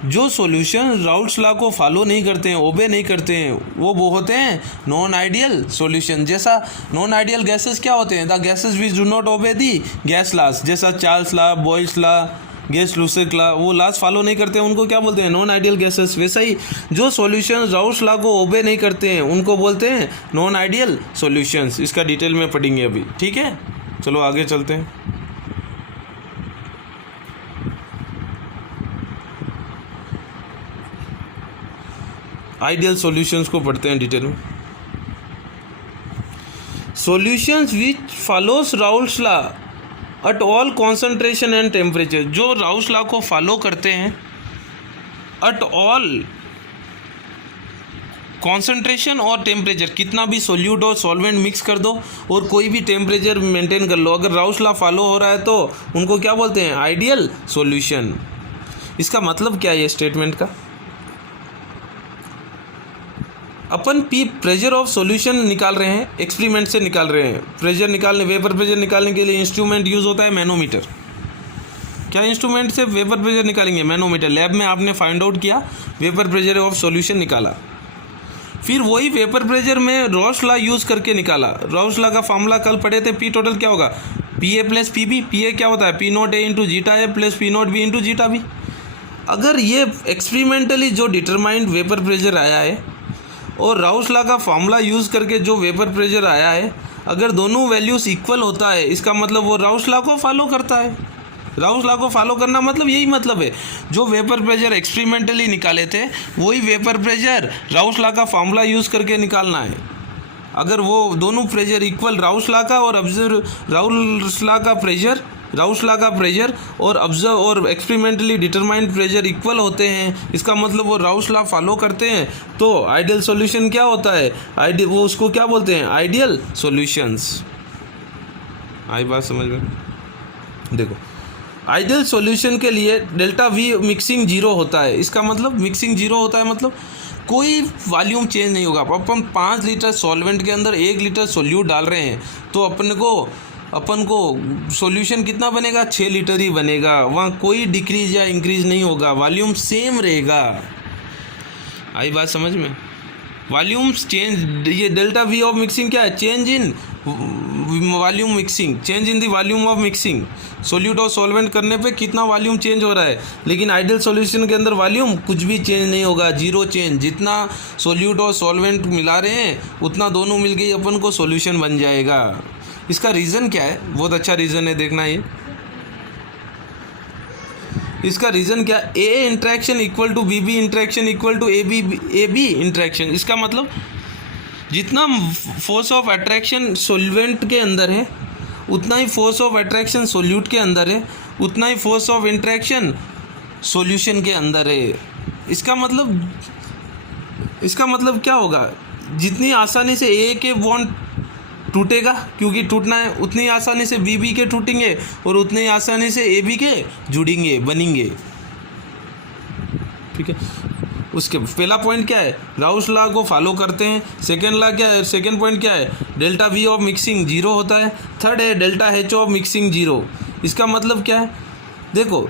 जो सॉल्यूशन राउल्स लॉ को फॉलो नहीं करते हैं, ओबे नहीं करते हैं, वो होते हैं नॉन आइडियल सॉल्यूशन। जैसा नॉन आइडियल गैसेस क्या होते हैं, the gases which do not obey the gas laws, जैसा Charles law, Boyle's law, gas Lussac law, वो लॉस फॉलो नहीं करते हैं, उनको क्या बोलते हैं, नॉन आइडियल गैसेस। वैसा ही जो सॉल्यूशन राउल्स लॉ को ओबे नहीं करते हैं उनको बोलते हैं नॉन आइडियल सॉल्यूशंस। इसका डिटेल में पढ़ेंगे अभी, ठीक है। चलो आगे चलते हैं। आइडियल सॉल्यूशंस को पढ़ते हैं डिटेल में। Solutions which follows Raoult's law at all concentration and temperature, जो राउल्स लॉ को फॉलो करते हैं एट ऑल कॉन्सेंट्रेशन और टेम्परेचर, कितना भी सोल्यूट और सॉल्वेंट मिक्स कर दो और कोई भी टेम्परेचर मेंटेन कर लो, अगर राउल्स लॉ फॉलो हो रहा है तो उनको क्या बोलते हैं, आइडियल सॉल्यूशन। इसका मतलब क्या है ये स्टेटमेंट का, अपन प्रेशर ऑफ सॉल्यूशन निकाल रहे हैं, एक्सपेरिमेंट से निकाल रहे हैं। प्रेशर निकालने, वेपर प्रेशर निकालने के लिए इंस्ट्रूमेंट यूज़ होता है मैनोमीटर। क्या इंस्ट्रूमेंट से वेपर प्रेशर निकालेंगे, मैनोमीटर। लैब में आपने फाइंड आउट किया, वेपर प्रेशर ऑफ सॉल्यूशन निकाला, फिर वही वेपर प्रेशर में राउल्स लॉ यूज़ करके निकाला। राउल्स लॉ का फॉर्मूला कल पढ़े थे, पी टोटल क्या होगा, P A plus P B. P A क्या होता है, P not A into zeta A plus P not B into zeta B. अगर ये एक्सपेरिमेंटली जो डिटरमाइंड वेपर प्रेशर आया है और राउल्स लॉ का फॉर्मूला यूज़ करके जो वेपर प्रेशर आया है, अगर दोनों वैल्यूज़ इक्वल होता है इसका मतलब वो राउल्स लॉ को फॉलो करता है। राउल्स लॉ को फॉलो करना मतलब यही मतलब है, जो वेपर प्रेशर एक्सपेरिमेंटली निकाले थे वही वेपर प्रेशर राउल्स लॉ का फॉर्मूला यूज़ करके निकालना है। अगर वो दोनों प्रेशर इक्वल, राउस लॉ का और राउस लॉ का प्रेशर और ऑब्जर्व और एक्सपेरिमेंटली डिटरमाइंड प्रेशर इक्वल होते हैं, इसका मतलब वो राउस लॉ फॉलो करते हैं, तो आइडियल सॉल्यूशन क्या होता है, वो उसको क्या बोलते हैं, आइडियल सॉल्यूशंस। आई बात समझ में? देखो, आइडियल सॉल्यूशन के लिए डेल्टा वी मिक्सिंग जीरो होता है। इसका मतलब मिक्सिंग जीरो होता है मतलब कोई वॉल्यूम चेंज नहीं होगा। अपन 5 लीटर सॉल्वेंट के अंदर 1 लीटर सोल्यूट डाल रहे हैं, तो अपन को सॉल्यूशन कितना बनेगा, 6 लीटर ही बनेगा। वहाँ कोई डिक्रीज या इंक्रीज नहीं होगा, वॉल्यूम सेम रहेगा। आई बात समझ में? वॉल्यूम चेंज, ये डेल्टा वी ऑफ मिक्सिंग क्या है, change in volume mixing, change in the volume of mixing. Solute और सॉल्वेंट करने पे कितना वॉल्यूम चेंज हो रहा है, लेकिन आइडियल सॉल्यूशन के अंदर वॉल्यूम कुछ भी चेंज नहीं होगा, जीरो चेंज। जितना सोल्यूट और सॉल्वेंट मिला रहे हैं उतना दोनों मिल गई अपन को सॉल्यूशन बन जाएगा। इसका रीज़न क्या है, बहुत अच्छा रीज़न है, देखना ये इसका रीज़न क्या, A interaction equal to B B interaction equal to A B interaction. इसका मतलब जितना फोर्स ऑफ अट्रैक्शन सॉल्वेंट के अंदर है उतना ही फोर्स ऑफ अट्रैक्शन सोल्यूट के अंदर है, उतना ही फोर्स ऑफ इंट्रैक्शन सॉल्यूशन के अंदर है। इसका मतलब क्या होगा, जितनी आसानी से ए के बॉन्ड टूटेगा, क्योंकि टूटना है, उतनी आसानी से बी के टूटेंगे और उतनी ही आसानी से ए बी के जुड़ेंगे, बनेंगे। ठीक है, उसके पहला पॉइंट क्या है, राउस लॉ को फॉलो करते हैं। सेकेंड लॉ क्या है, सेकेंड पॉइंट क्या है, delta V of mixing zero होता है। थर्ड है delta H of mixing zero. इसका मतलब क्या है, देखो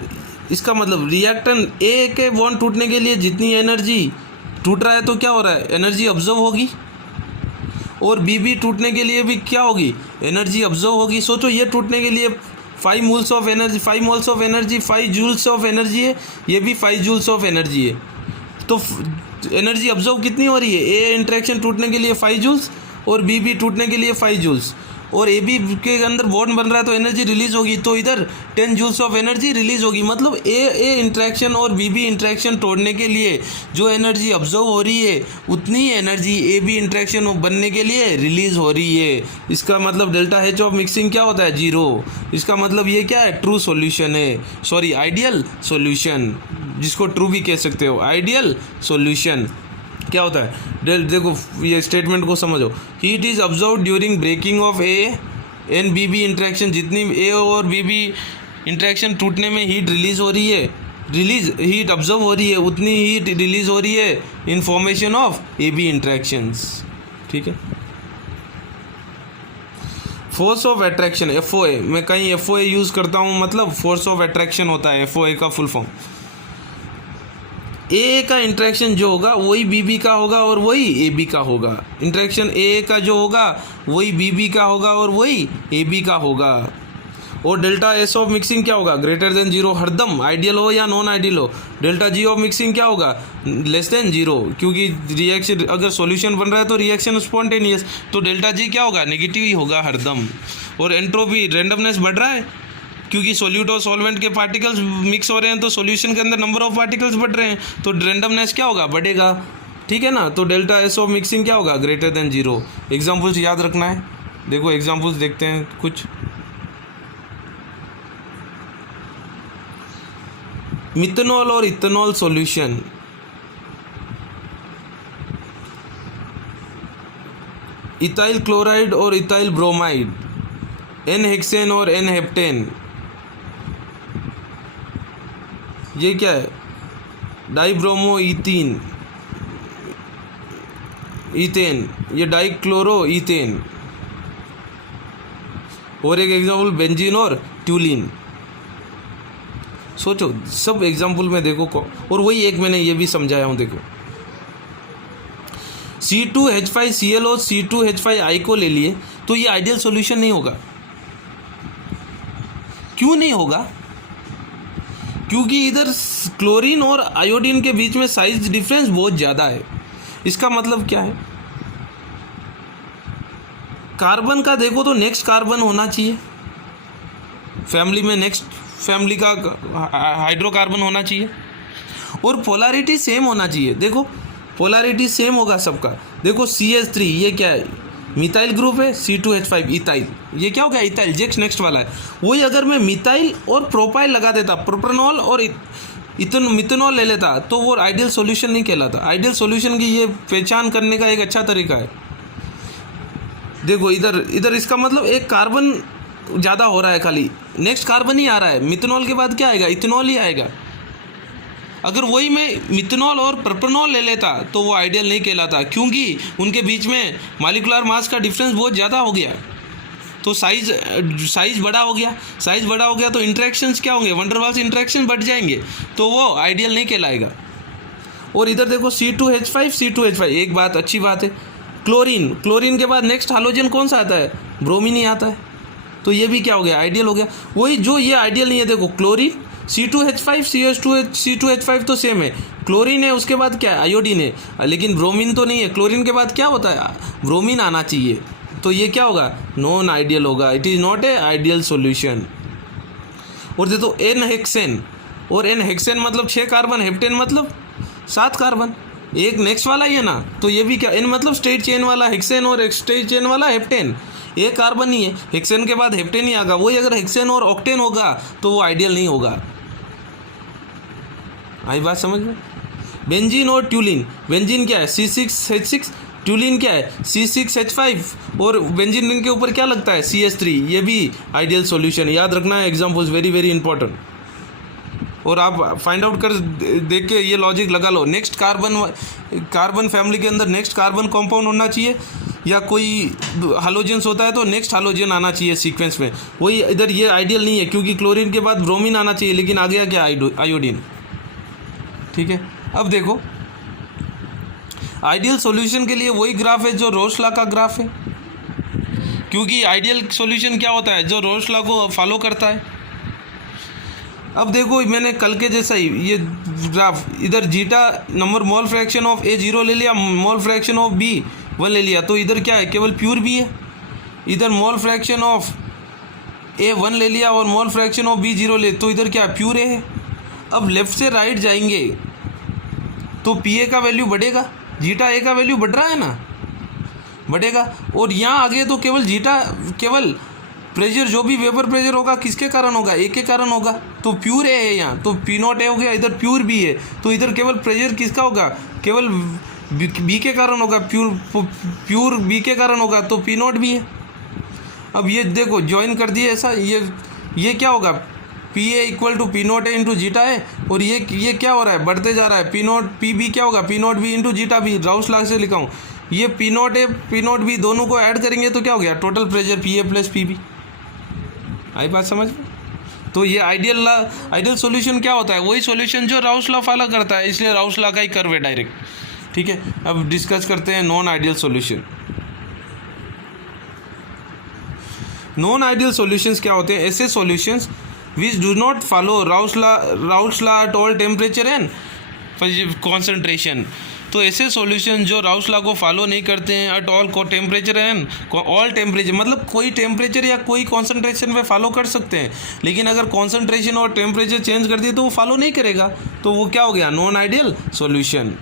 इसका मतलब रिएक्टेंट ए के बॉन्ड टूटने के लिए जितनी एनर्जी टूट रहा है तो क्या हो रहा है, एनर्जी ऑब्जर्व होगी, और बी टूटने के लिए भी क्या होगी, एनर्जी ऑब्जर्व होगी। सोचो ये टूटने के लिए 5 moles of energy 5 joules of energy है, ये भी 5 जूल्स ऑफ एनर्जी है, तो एनर्जी ऑब्जर्व कितनी हो रही है, ए इंट्रैक्शन टूटने के लिए 5 जूल्स और बी टूटने के लिए 5 जूल्स, और ए बी के अंदर बॉन्ड बन रहा है तो एनर्जी रिलीज होगी, तो इधर 10 जूल्स ऑफ एनर्जी रिलीज होगी। मतलब ए इंट्रैक्शन और बी इंट्रैक्शन तोड़ने के लिए जो एनर्जी ऑब्जर्व हो रही है उतनी ही एनर्जी ए बी इंट्रैक्शन बनने के लिए रिलीज हो रही है। इसका मतलब डेल्टा एच ऑफ मिक्सिंग क्या होता है, जीरो। इसका मतलब ये क्या है, ट्रू सॉल्यूशन है, सॉरी आइडियल सॉल्यूशन, जिसको ट्रू भी कह सकते हो। आइडियल सॉल्यूशन क्या होता है, देखो ये स्टेटमेंट को समझो, heat is observe during breaking of A and B interaction. जितनी ए और बी इंट्रैक्शन टूटने में हीट रिलीज हो रही है, हीट ऑब्जर्व हो रही है, उतनी हीट रिलीज हो रही है in formation of A B interactions. ठीक है, फोर्स ऑफ अट्रैक्शन एफओए, मैं कहीं एफओए यूज़ करता हूँ, मतलब फोर्स ऑफ अट्रैक्शन होता है एफओए का फुल फॉर्म। ए का इंट्रैक्शन जो होगा वही बी का होगा और वही ए बी का होगा। इंट्रैक्शन ए का जो होगा वही बी का होगा और वही ए बी का होगा। और डेल्टा एस ऑफ मिक्सिंग क्या होगा, ग्रेटर देन जीरो, हरदम आइडियल हो या नॉन आइडियल हो। डेल्टा जी ऑफ मिक्सिंग क्या होगा, लेस देन जीरो, क्योंकि रिएक्शन अगर सॉल्यूशन बन रहा है तो रिएक्शन स्पॉन्टेनियस, तो डेल्टा जी क्या होगा, नेगेटिव ही होगा हरदम। और एंट्रोपी रैंडमनेस बढ़ रहा है, क्योंकि सोल्यूट और सॉल्वेंट के पार्टिकल्स मिक्स हो रहे हैं तो सॉल्यूशन के अंदर नंबर ऑफ पार्टिकल्स बढ़ रहे हैं, तो रैंडमनेस क्या होगा, बढ़ेगा। ठीक है ना, तो डेल्टा एस ऑफ मिक्सिंग क्या होगा, ग्रेटर देन जीरो। एग्जाम्पल्स याद रखना है, देखो एग्जाम्पल्स देखते हैं कुछ। मिथेनॉल और इथेनॉल सॉल्यूशन, इथाइल क्लोराइड और इथाइल ब्रोमाइड, एन हेक्सेन और एन हेप्टेन, ये क्या है, डाइब्रोमो इथेन, ये डाइक्लोरो इथेन। और एक एग्जाम्पल बेंजीन और ट्यूलिन। सोचो सब एग्जाम्पल में देखो और वही एक मैंने ये भी समझाया हूँ, देखो C2H5Cl और C2H5I को ले लिए तो ये आइडियल सॉल्यूशन नहीं होगा। क्यों नहीं होगा, क्योंकि इधर क्लोरीन और आयोडीन के बीच में साइज डिफरेंस बहुत ज़्यादा है। इसका मतलब क्या है, कार्बन का देखो तो नेक्स्ट कार्बन होना चाहिए फैमिली में, नेक्स्ट फैमिली का हाइड्रोकार्बन होना चाहिए, और पोलैरिटी सेम होना चाहिए। देखो पोलैरिटी सेम होगा सबका। देखो CH3 ये क्या है, मिथाइल ग्रुप है, C2H5 इथाइल, ये क्या हो गया इथाइल, जेक्स नेक्स्ट वाला है। वही अगर मैं मिथाइल और प्रोपाइल लगा देता, प्रोपेनॉल और मिथेनॉल ले लेता, तो वो आइडियल सॉल्यूशन नहीं कहलाता। आइडियल सॉल्यूशन की ये पहचान करने का एक अच्छा तरीका है। देखो इधर इसका मतलब एक कार्बन ज़्यादा हो रहा है, खाली नेक्स्ट कार्बन ही आ रहा है। मिथेनॉल के बाद क्या आएगा, इथेनॉल ही आएगा। अगर वही मैं मिथेनॉल और प्रोपेनॉल ले लेता तो वो आइडियल नहीं कहलाता, क्योंकि उनके बीच में मॉलिक्यूलर मास का डिफरेंस बहुत ज़्यादा हो गया, तो साइज़ बड़ा हो गया। साइज़ बड़ा हो गया तो इंटरेक्शंस क्या होंगे, वंडर वाल्स इंटरेक्शन बढ़ जाएंगे, तो वो आइडियल नहीं कहलाएगा। और इधर देखो C2H5 एक बात अच्छी बात है। क्लोरीन के बाद नेक्स्ट हाइड्रोजन कौन सा आता है, ब्रोमीन ही आता है, तो ये भी क्या हो गया, आइडियल हो गया। वही जो ये आइडियल नहीं है, देखो क्लोरीन C2H5 C2H5 तो सेम है, क्लोरीन है, उसके बाद क्या है, आयोडीन है, लेकिन ब्रोमीन तो नहीं है। क्लोरीन के बाद क्या होता है, ब्रोमीन आना चाहिए, तो ये क्या होगा, नॉन आइडियल होगा, it is not a ideal solution. और देखो एन हेक्सेन, और एन हेक्सेन मतलब 6 कार्बन, हेप्टेन मतलब 7 कार्बन, एक नेक्स्ट वाला ही है ना, तो ये भी क्या, एन मतलब स्ट्रेट चेन वाला हेक्सेन और स्ट्रेट चेन वाला हेप्टेन, एक कार्बन नहीं है, हेक्सेन के बाद हेप्टेन ही आएगा। वही अगर हेक्सेन और ऑक्टेन होगा तो वो आइडियल नहीं होगा। आई बात समझ में। बेंजीन और ट्यूलिन, बेंजीन क्या है C6H6, ट्यूलिन क्या है C6H5, और बेंजीन रिंग के ऊपर क्या लगता है CH3, ये भी आइडियल सॉल्यूशन। याद रखना है, एग्जाम्पल्स वेरी वेरी इंपॉर्टेंट। और आप फाइंड आउट कर देख के ये लॉजिक लगा लो। नेक्स्ट कार्बन फैमिली के अंदर नेक्स्ट कार्बन कंपाउंड होना चाहिए, या कोई हालोजेंस होता है तो नेक्स्ट हालोजन आना चाहिए सीक्वेंस में। वही इधर ये आइडियल नहीं है, क्योंकि क्लोरीन के बाद ब्रोमीन आना चाहिए, लेकिन आ गया क्या, आयोडीन। ठीक है, अब देखो आइडियल सॉल्यूशन के लिए वही ग्राफ है जो रोल्स लॉ का ग्राफ है, क्योंकि आइडियल सॉल्यूशन क्या होता है, जो रोल्स लॉ को फॉलो करता है। अब देखो मैंने कल के जैसा ही ये ग्राफ, इधर zeta number mole fraction of A0 ले लिया, मोल फ्रैक्शन ऑफ B1 ले लिया, तो इधर क्या है, केवल प्योर B है। इधर मोल फ्रैक्शन ऑफ A1 ले लिया और मोल फ्रैक्शन ऑफ B0 ले, तो इधर क्या प्योर A है। अब लेफ्ट से राइट जाएंगे तो PA का वैल्यू बढ़ेगा, जीटा A का वैल्यू बढ़ रहा है ना, बढ़ेगा। और यहाँ आगे तो केवल प्रेशर, जो भी वेपर प्रेशर होगा किसके कारण होगा, A के कारण होगा, तो प्योर A है यहाँ, तो P0 A हो गया, इधर प्योर B है, तो इधर केवल प्रेशर किसका होगा, केवल B के कारण होगा, प्योर B के कारण होगा, तो P0 भी है। अब ये देखो ज्वाइन कर दिए ऐसा, ये क्या होगा, PA equal to P0 A into zeta है, और ये क्या हो रहा है, बढ़ते जा रहा है, PB क्या होगा, P0 B into zeta B, Rouse law से लिखा हूँ। ये P0 A P0 B दोनों को ऐड करेंगे तो क्या हो गया, total pressure PA plus PB। आई बात समझ में। तो ये आइडियल सॉल्यूशन क्या होता है, वही सॉल्यूशन जो राउस लॉ फॉलो करता है, इसलिए राउस लॉ का ही कर्व है डायरेक्ट। ठीक है, अब डिस्कस करते हैं non ideal solution. Non ideal solutions क्या होते हैं, ऐसे solutions which do not follow Raoult's law at all temperature and concentration। तो ऐसे सॉल्यूशन जो राउस लॉ को फॉलो नहीं करते हैं at all temperature and all temperature, मतलब कोई टेम्परेचर या कोई कॉन्सेंट्रेशन पे फॉलो कर सकते हैं, लेकिन अगर कॉन्सेंट्रेशन और टेम्परेचर चेंज कर दिए तो वो फॉलो नहीं करेगा, तो वो क्या हो गया, नॉन आइडियल सॉल्यूशन।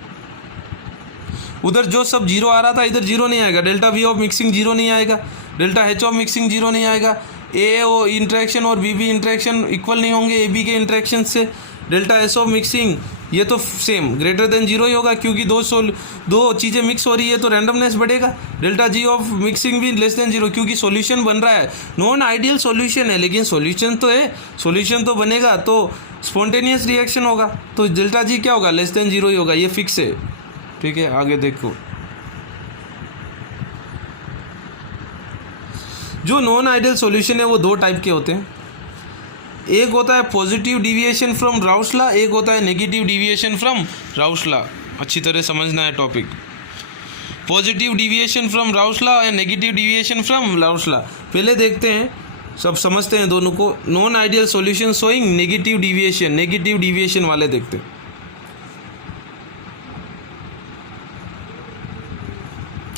उधर जो सब जीरो आ रहा था इधर जीरो नहीं आएगा, delta V of mixing zero नहीं आएगा, delta H of mixing zero नहीं आएगा, A इंट्रैक्शन और BB इंट्रैक्शन इक्वल नहीं होंगे AB के इंट्रैक्शन से, डेल्टा S ऑफ मिक्सिंग ये तो सेम ग्रेटर देन जीरो ही होगा, क्योंकि दो चीज़ें मिक्स हो रही है तो रैंडमनेस बढ़ेगा। डेल्टा G ऑफ मिक्सिंग भी लेस देन जीरो, क्योंकि सॉल्यूशन बन रहा है, नॉन आइडियल सॉल्यूशन है, लेकिन सॉल्यूशन तो है, सॉल्यूशन तो बनेगा तो स्पॉन्टेनियस रिएक्शन होगा, तो डेल्टा G क्या होगा, लेस देन जीरो ही होगा, ये फिक्स है। ठीक है, आगे देखो, जो नॉन आइडियल सॉल्यूशन है वो दो टाइप के होते हैं, एक होता है positive deviation from Rouse law, एक होता है negative deviation from Rouse law. अच्छी तरह समझना है topic, positive deviation from Rouse law and negative deviation from Rouse law. पहले देखते हैं, सब समझते हैं दोनों को। Non ideal solution showing negative deviation वाले देखते हैं।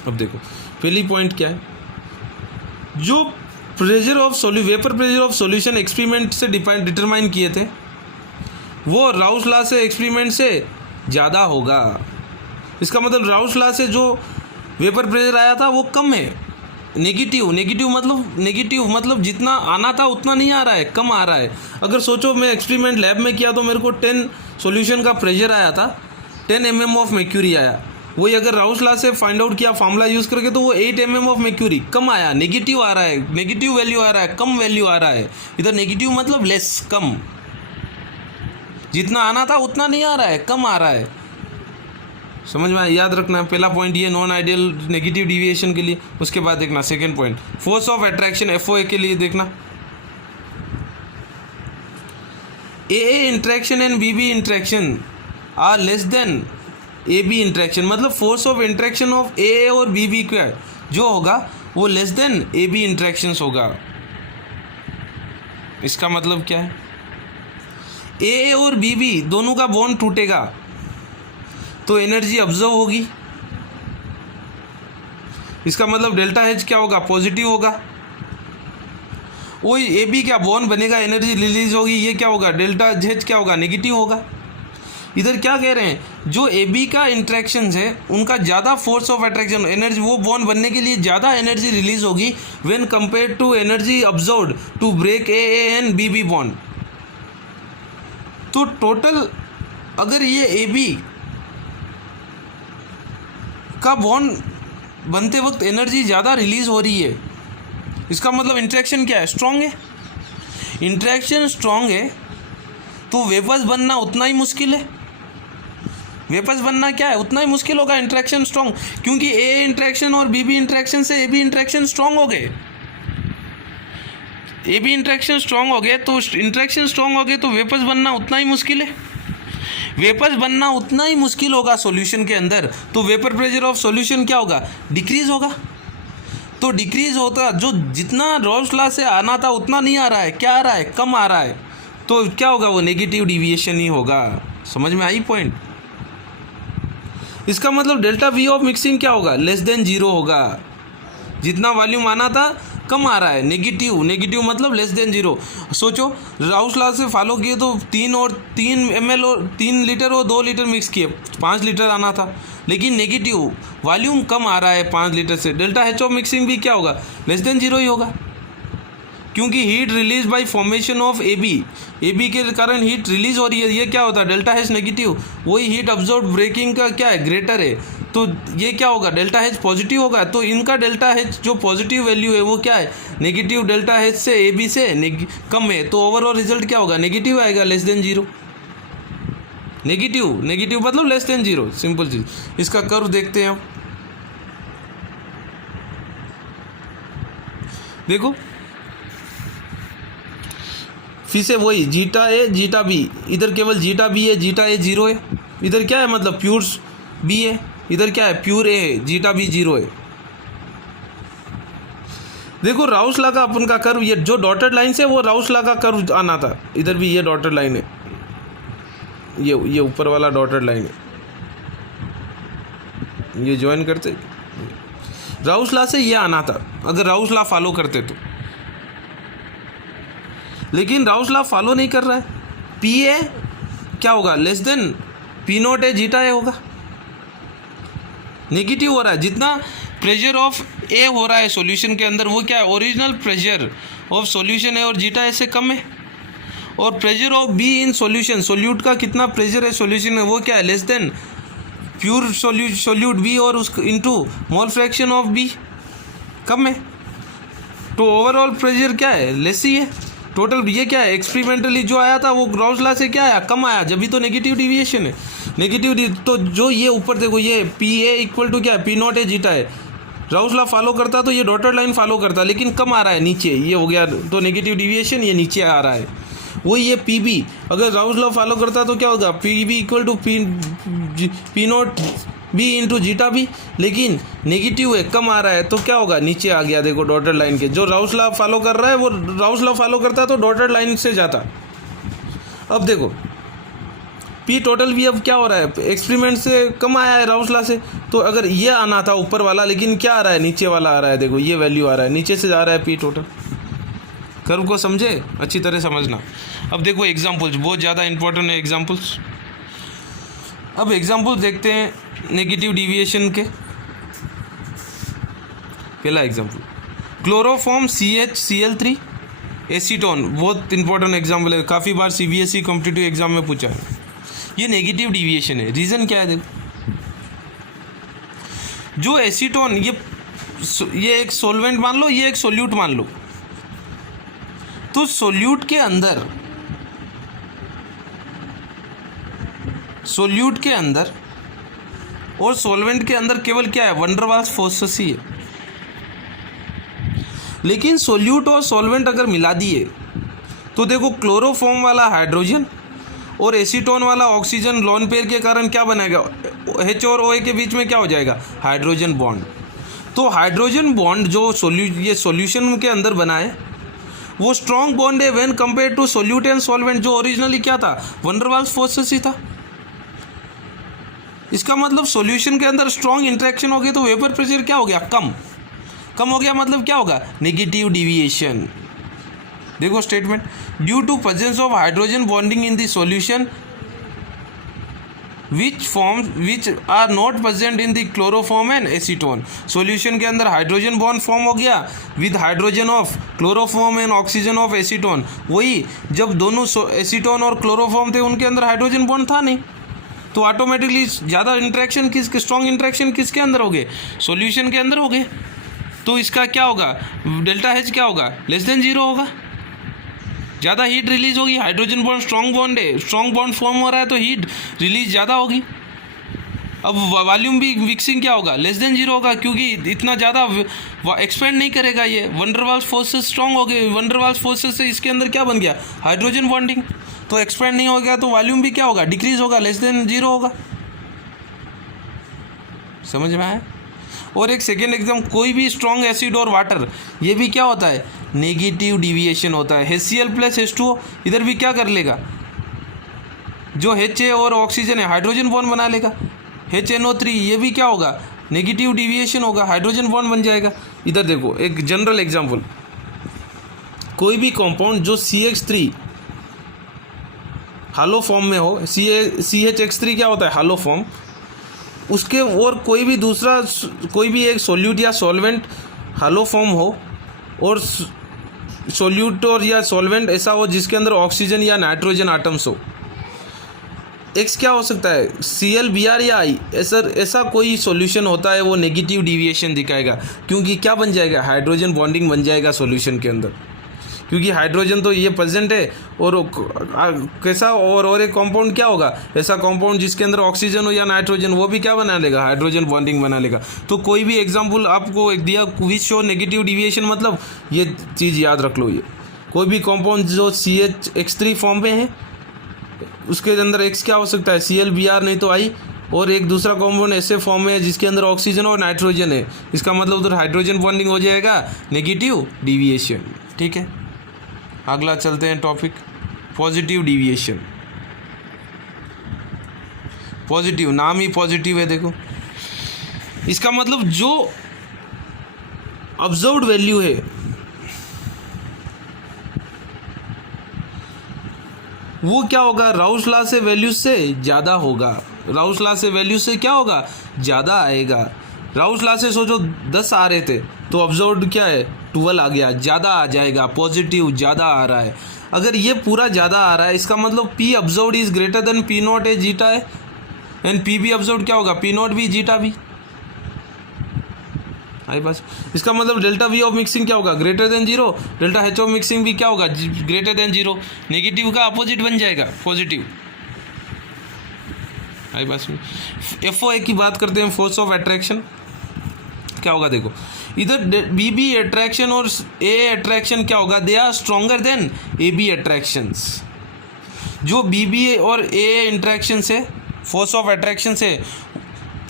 अब देखो पहली पॉइंट क्या है, जो pressure of vapour pressure of solution experiment से डिटरमाइन किए थे वो राउस लॉ से एक्सपेरिमेंट से ज़्यादा होगा। इसका मतलब राउस लॉ से जो वेपर प्रेशर आया था वो कम है, नेगेटिव मतलब जितना आना था उतना नहीं आ रहा है, कम आ रहा है। अगर सोचो मैं एक्सपेरिमेंट लैब में किया तो मेरे को 10 सॉल्यूशन का प्रेशर आया था, 10 mm ऑफ mercury आया। वही अगर राउस लॉ से फाइंड आउट किया फार्मूला यूज़ करके तो वो 8 mm ऑफ mercury कम आया, नेगेटिव आ रहा है, नेगेटिव वैल्यू आ रहा है, कम वैल्यू आ रहा है। इधर नेगेटिव मतलब लेस, कम, जितना आना था उतना नहीं आ रहा है, कम आ रहा है। समझ में याद रखना है। पहला पॉइंट ये नॉन आइडियल नेगेटिव डिविएशन के लिए। उसके बाद देखना second point force of attraction FOA के लिए देखना AA interaction and BB interaction are less than AB interaction, मतलब force of interaction of AA और BB का जो होगा वो लेस देन AB इंट्रैक्शंस होगा। इसका मतलब क्या है, AA और BB दोनों का बॉन्ड टूटेगा तो एनर्जी ऑब्जर्व होगी। इसका मतलब डेल्टा H क्या होगा, पॉजिटिव होगा। वही AB क्या बॉन्ड बनेगा, एनर्जी रिलीज होगी, ये क्या होगा, डेल्टा H क्या होगा, नेगेटिव होगा। इधर क्या कह रहे हैं, जो AB का इंट्रैक्शन है उनका ज़्यादा फोर्स ऑफ अट्रैक्शन, एनर्जी, वो बॉन्ड बनने के लिए ज़्यादा एनर्जी रिलीज होगी when compare to energy observed to break AA and BB bond. तो टोटल अगर ये AB का बॉन्ड बनते वक्त एनर्जी ज़्यादा रिलीज हो रही है, इसका मतलब इंट्रैक्शन क्या है, स्ट्रॉन्ग है। इंट्रैक्शन स्ट्रॉन्ग है तो वेपर्स बनना उतना ही मुश्किल है। वेपर्स बनना क्या है, उतना ही मुश्किल होगा इंट्रैक्शन स्ट्रॉन्ग, क्योंकि AA इंट्रैक्शन और BB इंट्रैक्शन से AB इंट्रैक्शन स्ट्रॉन्ग हो गए। AB इंट्रैक्शन स्ट्रॉन्ग हो गए तो इंट्रैक्शन स्ट्रॉन्ग हो गए तो वेपर्स बनना उतना ही मुश्किल है। वेपर्स बनना उतना ही मुश्किल होगा सॉल्यूशन के अंदर, तो वेपर प्रेशर ऑफ सॉल्यूशन क्या होगा, डिक्रीज होगा। तो डिक्रीज होता, जो जितना रॉल्स लॉ से आना था उतना नहीं आ रहा है, क्या आ रहा है, कम आ रहा है, तो क्या होगा, वो नेगेटिव डिविएशन ही होगा। समझ में आई पॉइंट। इसका मतलब डेल्टा V ऑफ मिक्सिंग क्या होगा, लेस देन 0 होगा। जितना वॉल्यूम आना था कम आ रहा है, नेगेटिव मतलब लेस देन 0। सोचो राउस लॉ से फॉलो किए तो 3 ml और 3 लीटर और 2 लीटर मिक्स किए, 5 लीटर आना था, लेकिन नेगेटिव वॉल्यूम कम आ रहा है 5 लीटर से। डेल्टा H ऑफ मिक्सिंग भी क्या होगा, लेस देन 0 ही होगा, क्योंकि heat release by formation of AB के कारण हीट रिलीज हो रही है। ये क्या होता है, डेल्टा H नेगेटिव, वही हीट ऑब्जर्व ब्रेकिंग का क्या है, ग्रेटर है, तो ये क्या होगा, डेल्टा H पॉजिटिव होगा। तो इनका डेल्टा H जो पॉजिटिव वैल्यू है वो क्या है, नेगेटिव डेल्टा H से AB से कम है, तो ओवरऑल रिजल्ट क्या होगा, नेगेटिव आएगा, लेस देन 0। नेगेटिव मतलब लेस देन 0, सिंपल चीज। इसका कर्व देखते हैं अब, देखो फिर से वही जीटा A जीटा B, इधर केवल जीटा B है, जीटा A 0 है। इधर क्या है, मतलब प्योर B है, इधर क्या है, प्योर A है, जीटा B 0 है। देखो राउस लॉ का अपन का कर्व, ये जो डॉटेड लाइन से वो राउस लॉ का कर्व आना था। इधर भी ये डॉटेड लाइन है, ये ऊपर वाला डॉटेड लाइन है, ये ज्वाइन करते राउस लॉ से ये आना था अगर राउस लॉ फॉलो करते तो, लेकिन राउस लॉ फॉलो नहीं कर रहा है। PA क्या होगा, लेस देन P0 है, जीटा A होगा, नेगेटिव हो रहा है। जितना प्रेशर ऑफ A हो रहा है सॉल्यूशन के अंदर वो क्या है, ओरिजिनल प्रेशर ऑफ सॉल्यूशन है और जीटा A से कम है। और pressure of B in solution, solute का कितना प्रेशर है सॉल्यूशन में वो क्या है, less than pure solute B और उस into mole fraction of B कम है, तो ओवरऑल प्रेशर क्या है, लेस ही है। टोटल ये क्या है, एक्सपेरिमेंटली जो आया था वो राउस लॉ से क्या आया, कम आया, जब भी तो नेगेटिव डिविएशन है। तो जो ये ऊपर देखो, ये PA इक्वल टू क्या है, P0 है, जीटा है। राउस लॉ फॉलो करता तो ये डॉटेड लाइन फॉलो करता, लेकिन कम आ रहा है नीचे, ये हो गया तो नेगेटिव डिविएशन, ये नीचे आ रहा है। वही ये PB अगर राउस लॉ फॉलो करता तो क्या होगा, PB equal to P0 B into zeta B, लेकिन नेगेटिव है, कम आ रहा है, तो क्या होगा, नीचे आ गया। देखो डॉटेड लाइन के, जो राउस लॉ फॉलो कर रहा है वो राउस लॉ फॉलो करता तो डॉटेड लाइन से जाता। अब देखो P टोटल भी अब क्या हो रहा है, एक्सपेरिमेंट से कम आया है राउस लॉ से, तो अगर ये आना था ऊपर वाला, लेकिन क्या आ रहा है, नीचे वाला आ रहा है। देखो ये वैल्यू आ रहा है, नीचे से जा रहा है P टोटल। कर्व को समझे, अच्छी तरह समझना। अब देखो एग्जाम्पल्स, बहुत ज़्यादा इंपॉर्टेंट है एग्जाम्पल्स। अब एग्जाम्पल्स देखते हैं नेगेटिव डिविएशन के। पहला एग्जाम्पल, क्लोरोफॉर्म CHCl3, एसीटोन, बहुत इंपॉर्टेंट एग्जाम्पल है, काफ़ी बार CBSE कॉम्पिटिटिव एग्जाम में पूछा है। ये नेगेटिव डेविएशन है। रीज़न क्या है देखो, जो एसीटोन ये एक सॉल्वेंट मान लो, ये एक सोल्यूट मान लो, तो सोल्यूट के अंदर और सॉल्वेंट के अंदर केवल क्या है, वैन डर वाल्स फोर्सेस ही है। लेकिन सोल्यूट और सॉल्वेंट अगर मिला दिए तो देखो, क्लोरोफॉर्म वाला हाइड्रोजन और एसीटोन वाला ऑक्सीजन लोन पेयर के कारण क्या बनेगा, H और OA के बीच में क्या हो जाएगा, हाइड्रोजन बॉन्ड। तो हाइड्रोजन बॉन्ड जो ये सॉल्यूशन के अंदर बना है वो स्ट्रॉन्ग बॉन्ड है when compare to solute and solvent, जो ओरिजिनली क्या था, वैन डर वाल्स फोर्सेस ही था। इसका मतलब सॉल्यूशन के अंदर स्ट्रॉन्ग इंटरेक्शन हो गई तो वेपर प्रेशर क्या हो गया, कम हो गया, मतलब क्या होगा, नेगेटिव डिविएशन। देखो statement, due to presence of hydrogen bonding in the solution which are not present in the chloroform and acetone. Solution के अंदर हाइड्रोजन बॉन्ड फॉर्म हो गया with hydrogen of chloroform and oxygen of acetone. वही जब दोनों acetone और chloroform थे उनके अंदर हाइड्रोजन बॉन्ड था नहीं, तो ऑटोमेटिकली ज़्यादा इंट्रैक्शन स्ट्रॉन्ग इंट्रैक्शन किसके अंदर हो गए, सॉल्यूशन के अंदर हो गए। तो इसका क्या होगा, डेल्टा H क्या होगा, लेस देन 0 होगा। ज़्यादा हीट रिलीज होगी, हाइड्रोजन बॉन्ड स्ट्रॉन्ग बॉन्ड है, स्ट्रॉन्ग बॉन्ड फॉर्म हो रहा है तो हीट रिलीज ज़्यादा होगी। अब वॉल्यूम भी मिक्सिंग क्या होगा, लेस देन 0 होगा, क्योंकि इतना ज़्यादा एक्सपेंड नहीं करेगा ये। Van der Waals forces strong हो गए, वैन डर वाल्स फोर्सेस से इसके अंदर क्या बन गया, हाइड्रोजन बॉन्डिंग, तो एक्सपेंड नहीं हो गया तो वॉल्यूम भी क्या होगा, डिक्रीज होगा, लेस देन 0 होगा। समझ में आया। और एक सेकेंड एग्जाम, कोई भी स्ट्रॉन्ग एसिड और वाटर, ये भी क्या होता है, नेगेटिव डिविएशन होता है। HCl प्लस H2O इधर भी क्या कर लेगा, जो HA और ऑक्सीजन है हाइड्रोजन बॉन्ड बना लेगा। HNO3 ये भी क्या होगा, नेगेटिव डिविएशन होगा, हाइड्रोजन बॉन्ड बन जाएगा। इधर देखो एक जनरल एग्जाम्पल, कोई भी कंपाउंड जो CH3 हालो फॉर्म में हो, CHX3 क्या होता है, हालो फॉर्म, उसके और कोई भी एक सोल्यूट या सॉल्वेंट हालो फॉर्म हो, और सोल्यूट और या सॉल्वेंट ऐसा हो जिसके अंदर ऑक्सीजन या नाइट्रोजन आटम्स हो, X क्या हो सकता है, Cl Br या I, ऐसा कोई सॉल्यूशन होता है, वो नेगेटिव डिविएशन दिखाएगा, क्योंकि क्या बन जाएगा, हाइड्रोजन बॉन्डिंग बन जाएगा सॉल्यूशन के अंदर, क्योंकि हाइड्रोजन तो ये प्रेजेंट है। और कैसा और एक कंपाउंड क्या होगा, ऐसा कंपाउंड जिसके अंदर ऑक्सीजन हो या नाइट्रोजन, वो भी क्या बना लेगा, हाइड्रोजन बॉन्डिंग बना लेगा। तो कोई भी एग्जांपल आपको एक दिया विच शो नेगेटिव डिविएशन, मतलब ये चीज़ याद रख लो, ये कोई भी कंपाउंड जो CHX3 फॉर्म में है उसके अंदर X क्या हो सकता है, Cl Br नहीं तो I, और एक दूसरा कंपाउंड ऐसे फॉर्म में है जिसके अंदर ऑक्सीजन और नाइट्रोजन है, इसका मतलब उधर हाइड्रोजन बॉन्डिंग हो जाएगा, नेगेटिव डिविएशन। ठीक है, अगला चलते हैं टॉपिक, पॉजिटिव डिविएशन। पॉजिटिव, नाम ही पॉजिटिव है, देखो इसका मतलब जो ऑब्जर्व्ड वैल्यू है वो क्या होगा, राउस लॉ से वैल्यू से ज़्यादा होगा। राउस लॉ से वैल्यू से क्या होगा, ज़्यादा आएगा। राउस लॉ से सोचो 10 आ रहे थे तो ऑब्जर्व्ड क्या है, 12 आ गया, ज़्यादा आ जाएगा, पॉजिटिव ज़्यादा आ रहा है। अगर ये पूरा ज़्यादा आ रहा है इसका मतलब P observed is greater than P0 है, जीटा है, एंड P भी ऑब्जर्व्ड क्या होगा, P0 भी, जीटा भी। आई बस, इसका मतलब डेल्टा V ऑफ मिक्सिंग क्या होगा, greater than 0, delta H of mixing भी क्या होगा, ग्रेटर देन 0। नेगेटिव का अपोजिट बन जाएगा पॉजिटिव। आई बस, FOA की बात करते हैं, फोर्स ऑफ अट्रैक्शन क्या होगा, देखो इधर BB अट्रैक्शन और A अट्रैक्शन क्या होगा, they are stronger than AB attractions. जो BB और A इंट्रैक्शन से, फोर्स ऑफ अट्रैक्शन से,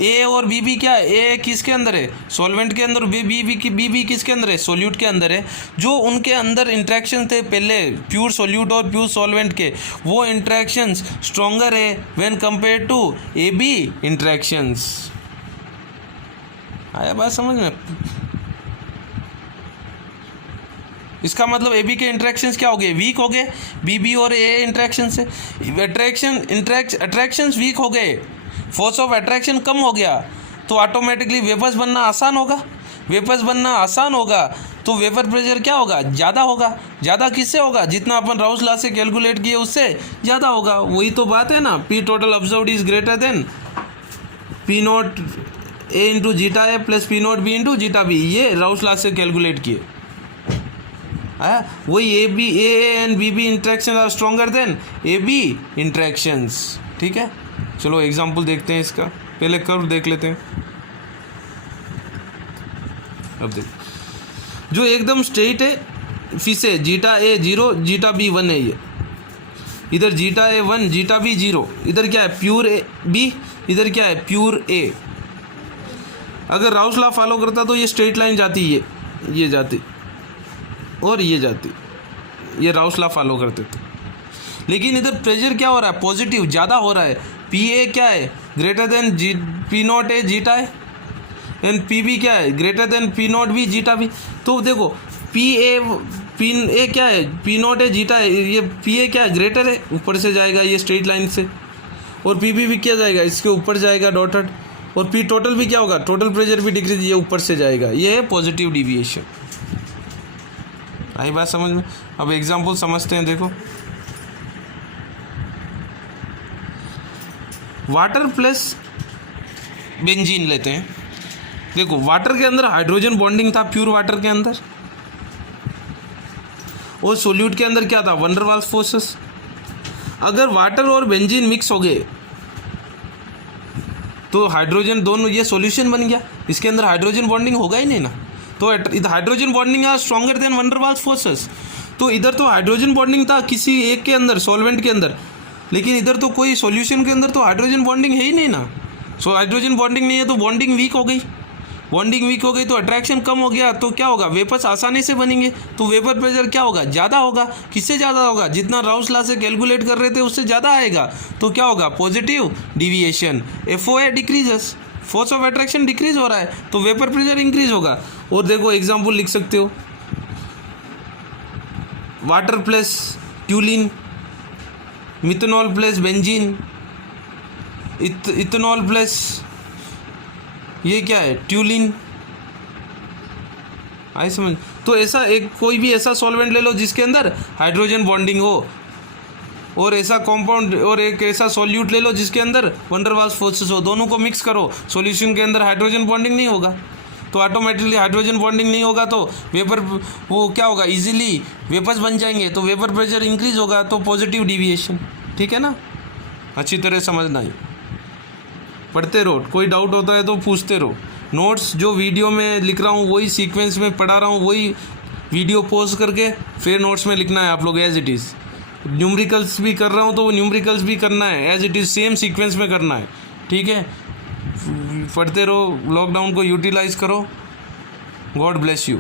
A और BB क्या है, A किसके अंदर है, सॉल्वेंट के अंदर, BB किसके अंदर है, सोल्यूट के अंदर है। जो उनके अंदर इंट्रैक्शन थे पहले प्योर सोल्यूट और प्योर सॉल्वेंट के, वो इंट्रैक्शंस स्ट्रॉन्गर है when compare to AB interactions. आया बात समझ में। इसका मतलब AB के इंट्रैक्शंस क्या हो गए, वीक हो गए, BB और A इंट्रैक्शन से अट्रैक्शंस वीक हो गए, फोर्स ऑफ अट्रैक्शन कम हो गया, तो ऑटोमेटिकली वेपर्स बनना आसान होगा। वेपर्स बनना आसान होगा तो वेपर प्रेशर क्या होगा, ज़्यादा होगा। ज़्यादा किससे होगा, जितना अपन राउस लॉ से कैलकुलेट किए उससे ज़्यादा होगा। वही तो बात है ना, P total observed is greater than P not A into zeta A plus P not B into zeta B. ये राउस लॉ से कैलकुलेट किए। वही A B A and B B interaction are stronger than A B interactions. ठीक है, चलो example देखते हैं इसका। पहले कर्व देख लेते हैं। अब देख, जो एकदम स्ट्रेट है, फिर से जीटा ए 0 जीटा बी 1 है। ये इधर जीटा ए 1 जीटा बी 0, इधर क्या है प्योर ए बी, इधर क्या है प्योर ए। अगर राउस लॉ फॉलो करता तो ये स्ट्रेट लाइन जाती, ये जाती और ये जाती, ये राउस लॉ फॉलो करते थे। लेकिन इधर प्रेशर क्या हो रहा है, पॉजिटिव ज़्यादा हो रहा है। पी ए क्या है, greater than G P not A zeta है, एंड पी बी क्या है, greater than P not B zeta B. तो देखो पी ए क्या है, पी नॉट ए जीटा है, ये पी ए क्या है, ग्रेटर है, ऊपर से जाएगा ये स्ट्रेट लाइन से। और पी बी भी क्या जाएगा, इसके ऊपर जाएगा डॉटेड। और पी टोटल भी क्या होगा, टोटल प्रेशर भी डिक्रीज, ये ऊपर से जाएगा। ये है पॉजिटिव डिविएशन। आई बात समझ में। अब एग्जाम्पल समझते हैं। देखो वाटर प्लस बेंजीन लेते हैं। देखो वाटर के अंदर हाइड्रोजन बॉन्डिंग था, प्योर वाटर के अंदर, और सोल्यूट के अंदर क्या था, वैन डर वाल्स फोर्सेस। अगर वाटर और बेंजीन मिक्स हो गए तो हाइड्रोजन दोनों, ये सॉल्यूशन बन गया। इसके अंदर हाइड्रोजन बॉन्डिंग होगा ही नहीं ना, तो इधर hydrogen bonding are stronger than van der Waals forces. तो इधर तो हाइड्रोजन बॉन्डिंग था किसी एक के अंदर, सॉल्वेंट के अंदर, लेकिन इधर तो कोई सॉल्यूशन के अंदर तो हाइड्रोजन बॉन्डिंग है ही नहीं ना। सो हाइड्रोजन बॉन्डिंग नहीं है तो बॉन्डिंग वीक हो गई। बॉन्डिंग वीक हो गई तो अट्रैक्शन कम हो गया, तो क्या होगा, वेपर्स आसानी से बनेंगे। तो वेपर प्रेशर क्या होगा, ज़्यादा होगा। किससे ज़्यादा होगा, जितना राउस लॉ से कैलकुलेट कर रहे थे उससे ज़्यादा आएगा। तो क्या होगा, positive deviation. FOA decreases, force of attraction decrease हो रहा है, तो वेपर प्रेशर इंक्रीज होगा। और देखो एग्जाम्पल लिख सकते हो, water plus toluene, methanol plus benzene, ethanol plus ये क्या है, ट्यूलिन। आई समझ। तो ऐसा एक कोई भी ऐसा सॉल्वेंट ले लो जिसके अंदर हाइड्रोजन बॉन्डिंग हो, और ऐसा कंपाउंड, और एक ऐसा सॉल्यूट ले लो जिसके अंदर वैन डर वाल्स फोर्सेस हो। दोनों को मिक्स करो, सॉल्यूशन के अंदर हाइड्रोजन बॉन्डिंग नहीं होगा, तो ऑटोमेटिकली हाइड्रोजन बॉन्डिंग नहीं होगा तो वेपर वो क्या होगा, इजीली वेपर्स बन जाएंगे, तो वेपर प्रेशर इंक्रीज होगा, तो पॉजिटिव डिविएशन। ठीक है ना, अच्छी तरह समझना ही। पढ़ते रहो, कोई डाउट होता है तो पूछते रहो। नोट्स जो वीडियो में लिख रहा हूँ वही सीक्वेंस में पढ़ा रहा हूँ, वही वीडियो पॉज करके फिर नोट्स में लिखना है आप लोग एज इट इज़। न्यूमेरिकल्स भी कर रहा हूँ तो वो न्यूमेरिकल्स भी करना है as it is, same sequence में करना है। ठीक है, पढ़ते रहो, लॉकडाउन को यूटिलाइज करो। God bless you.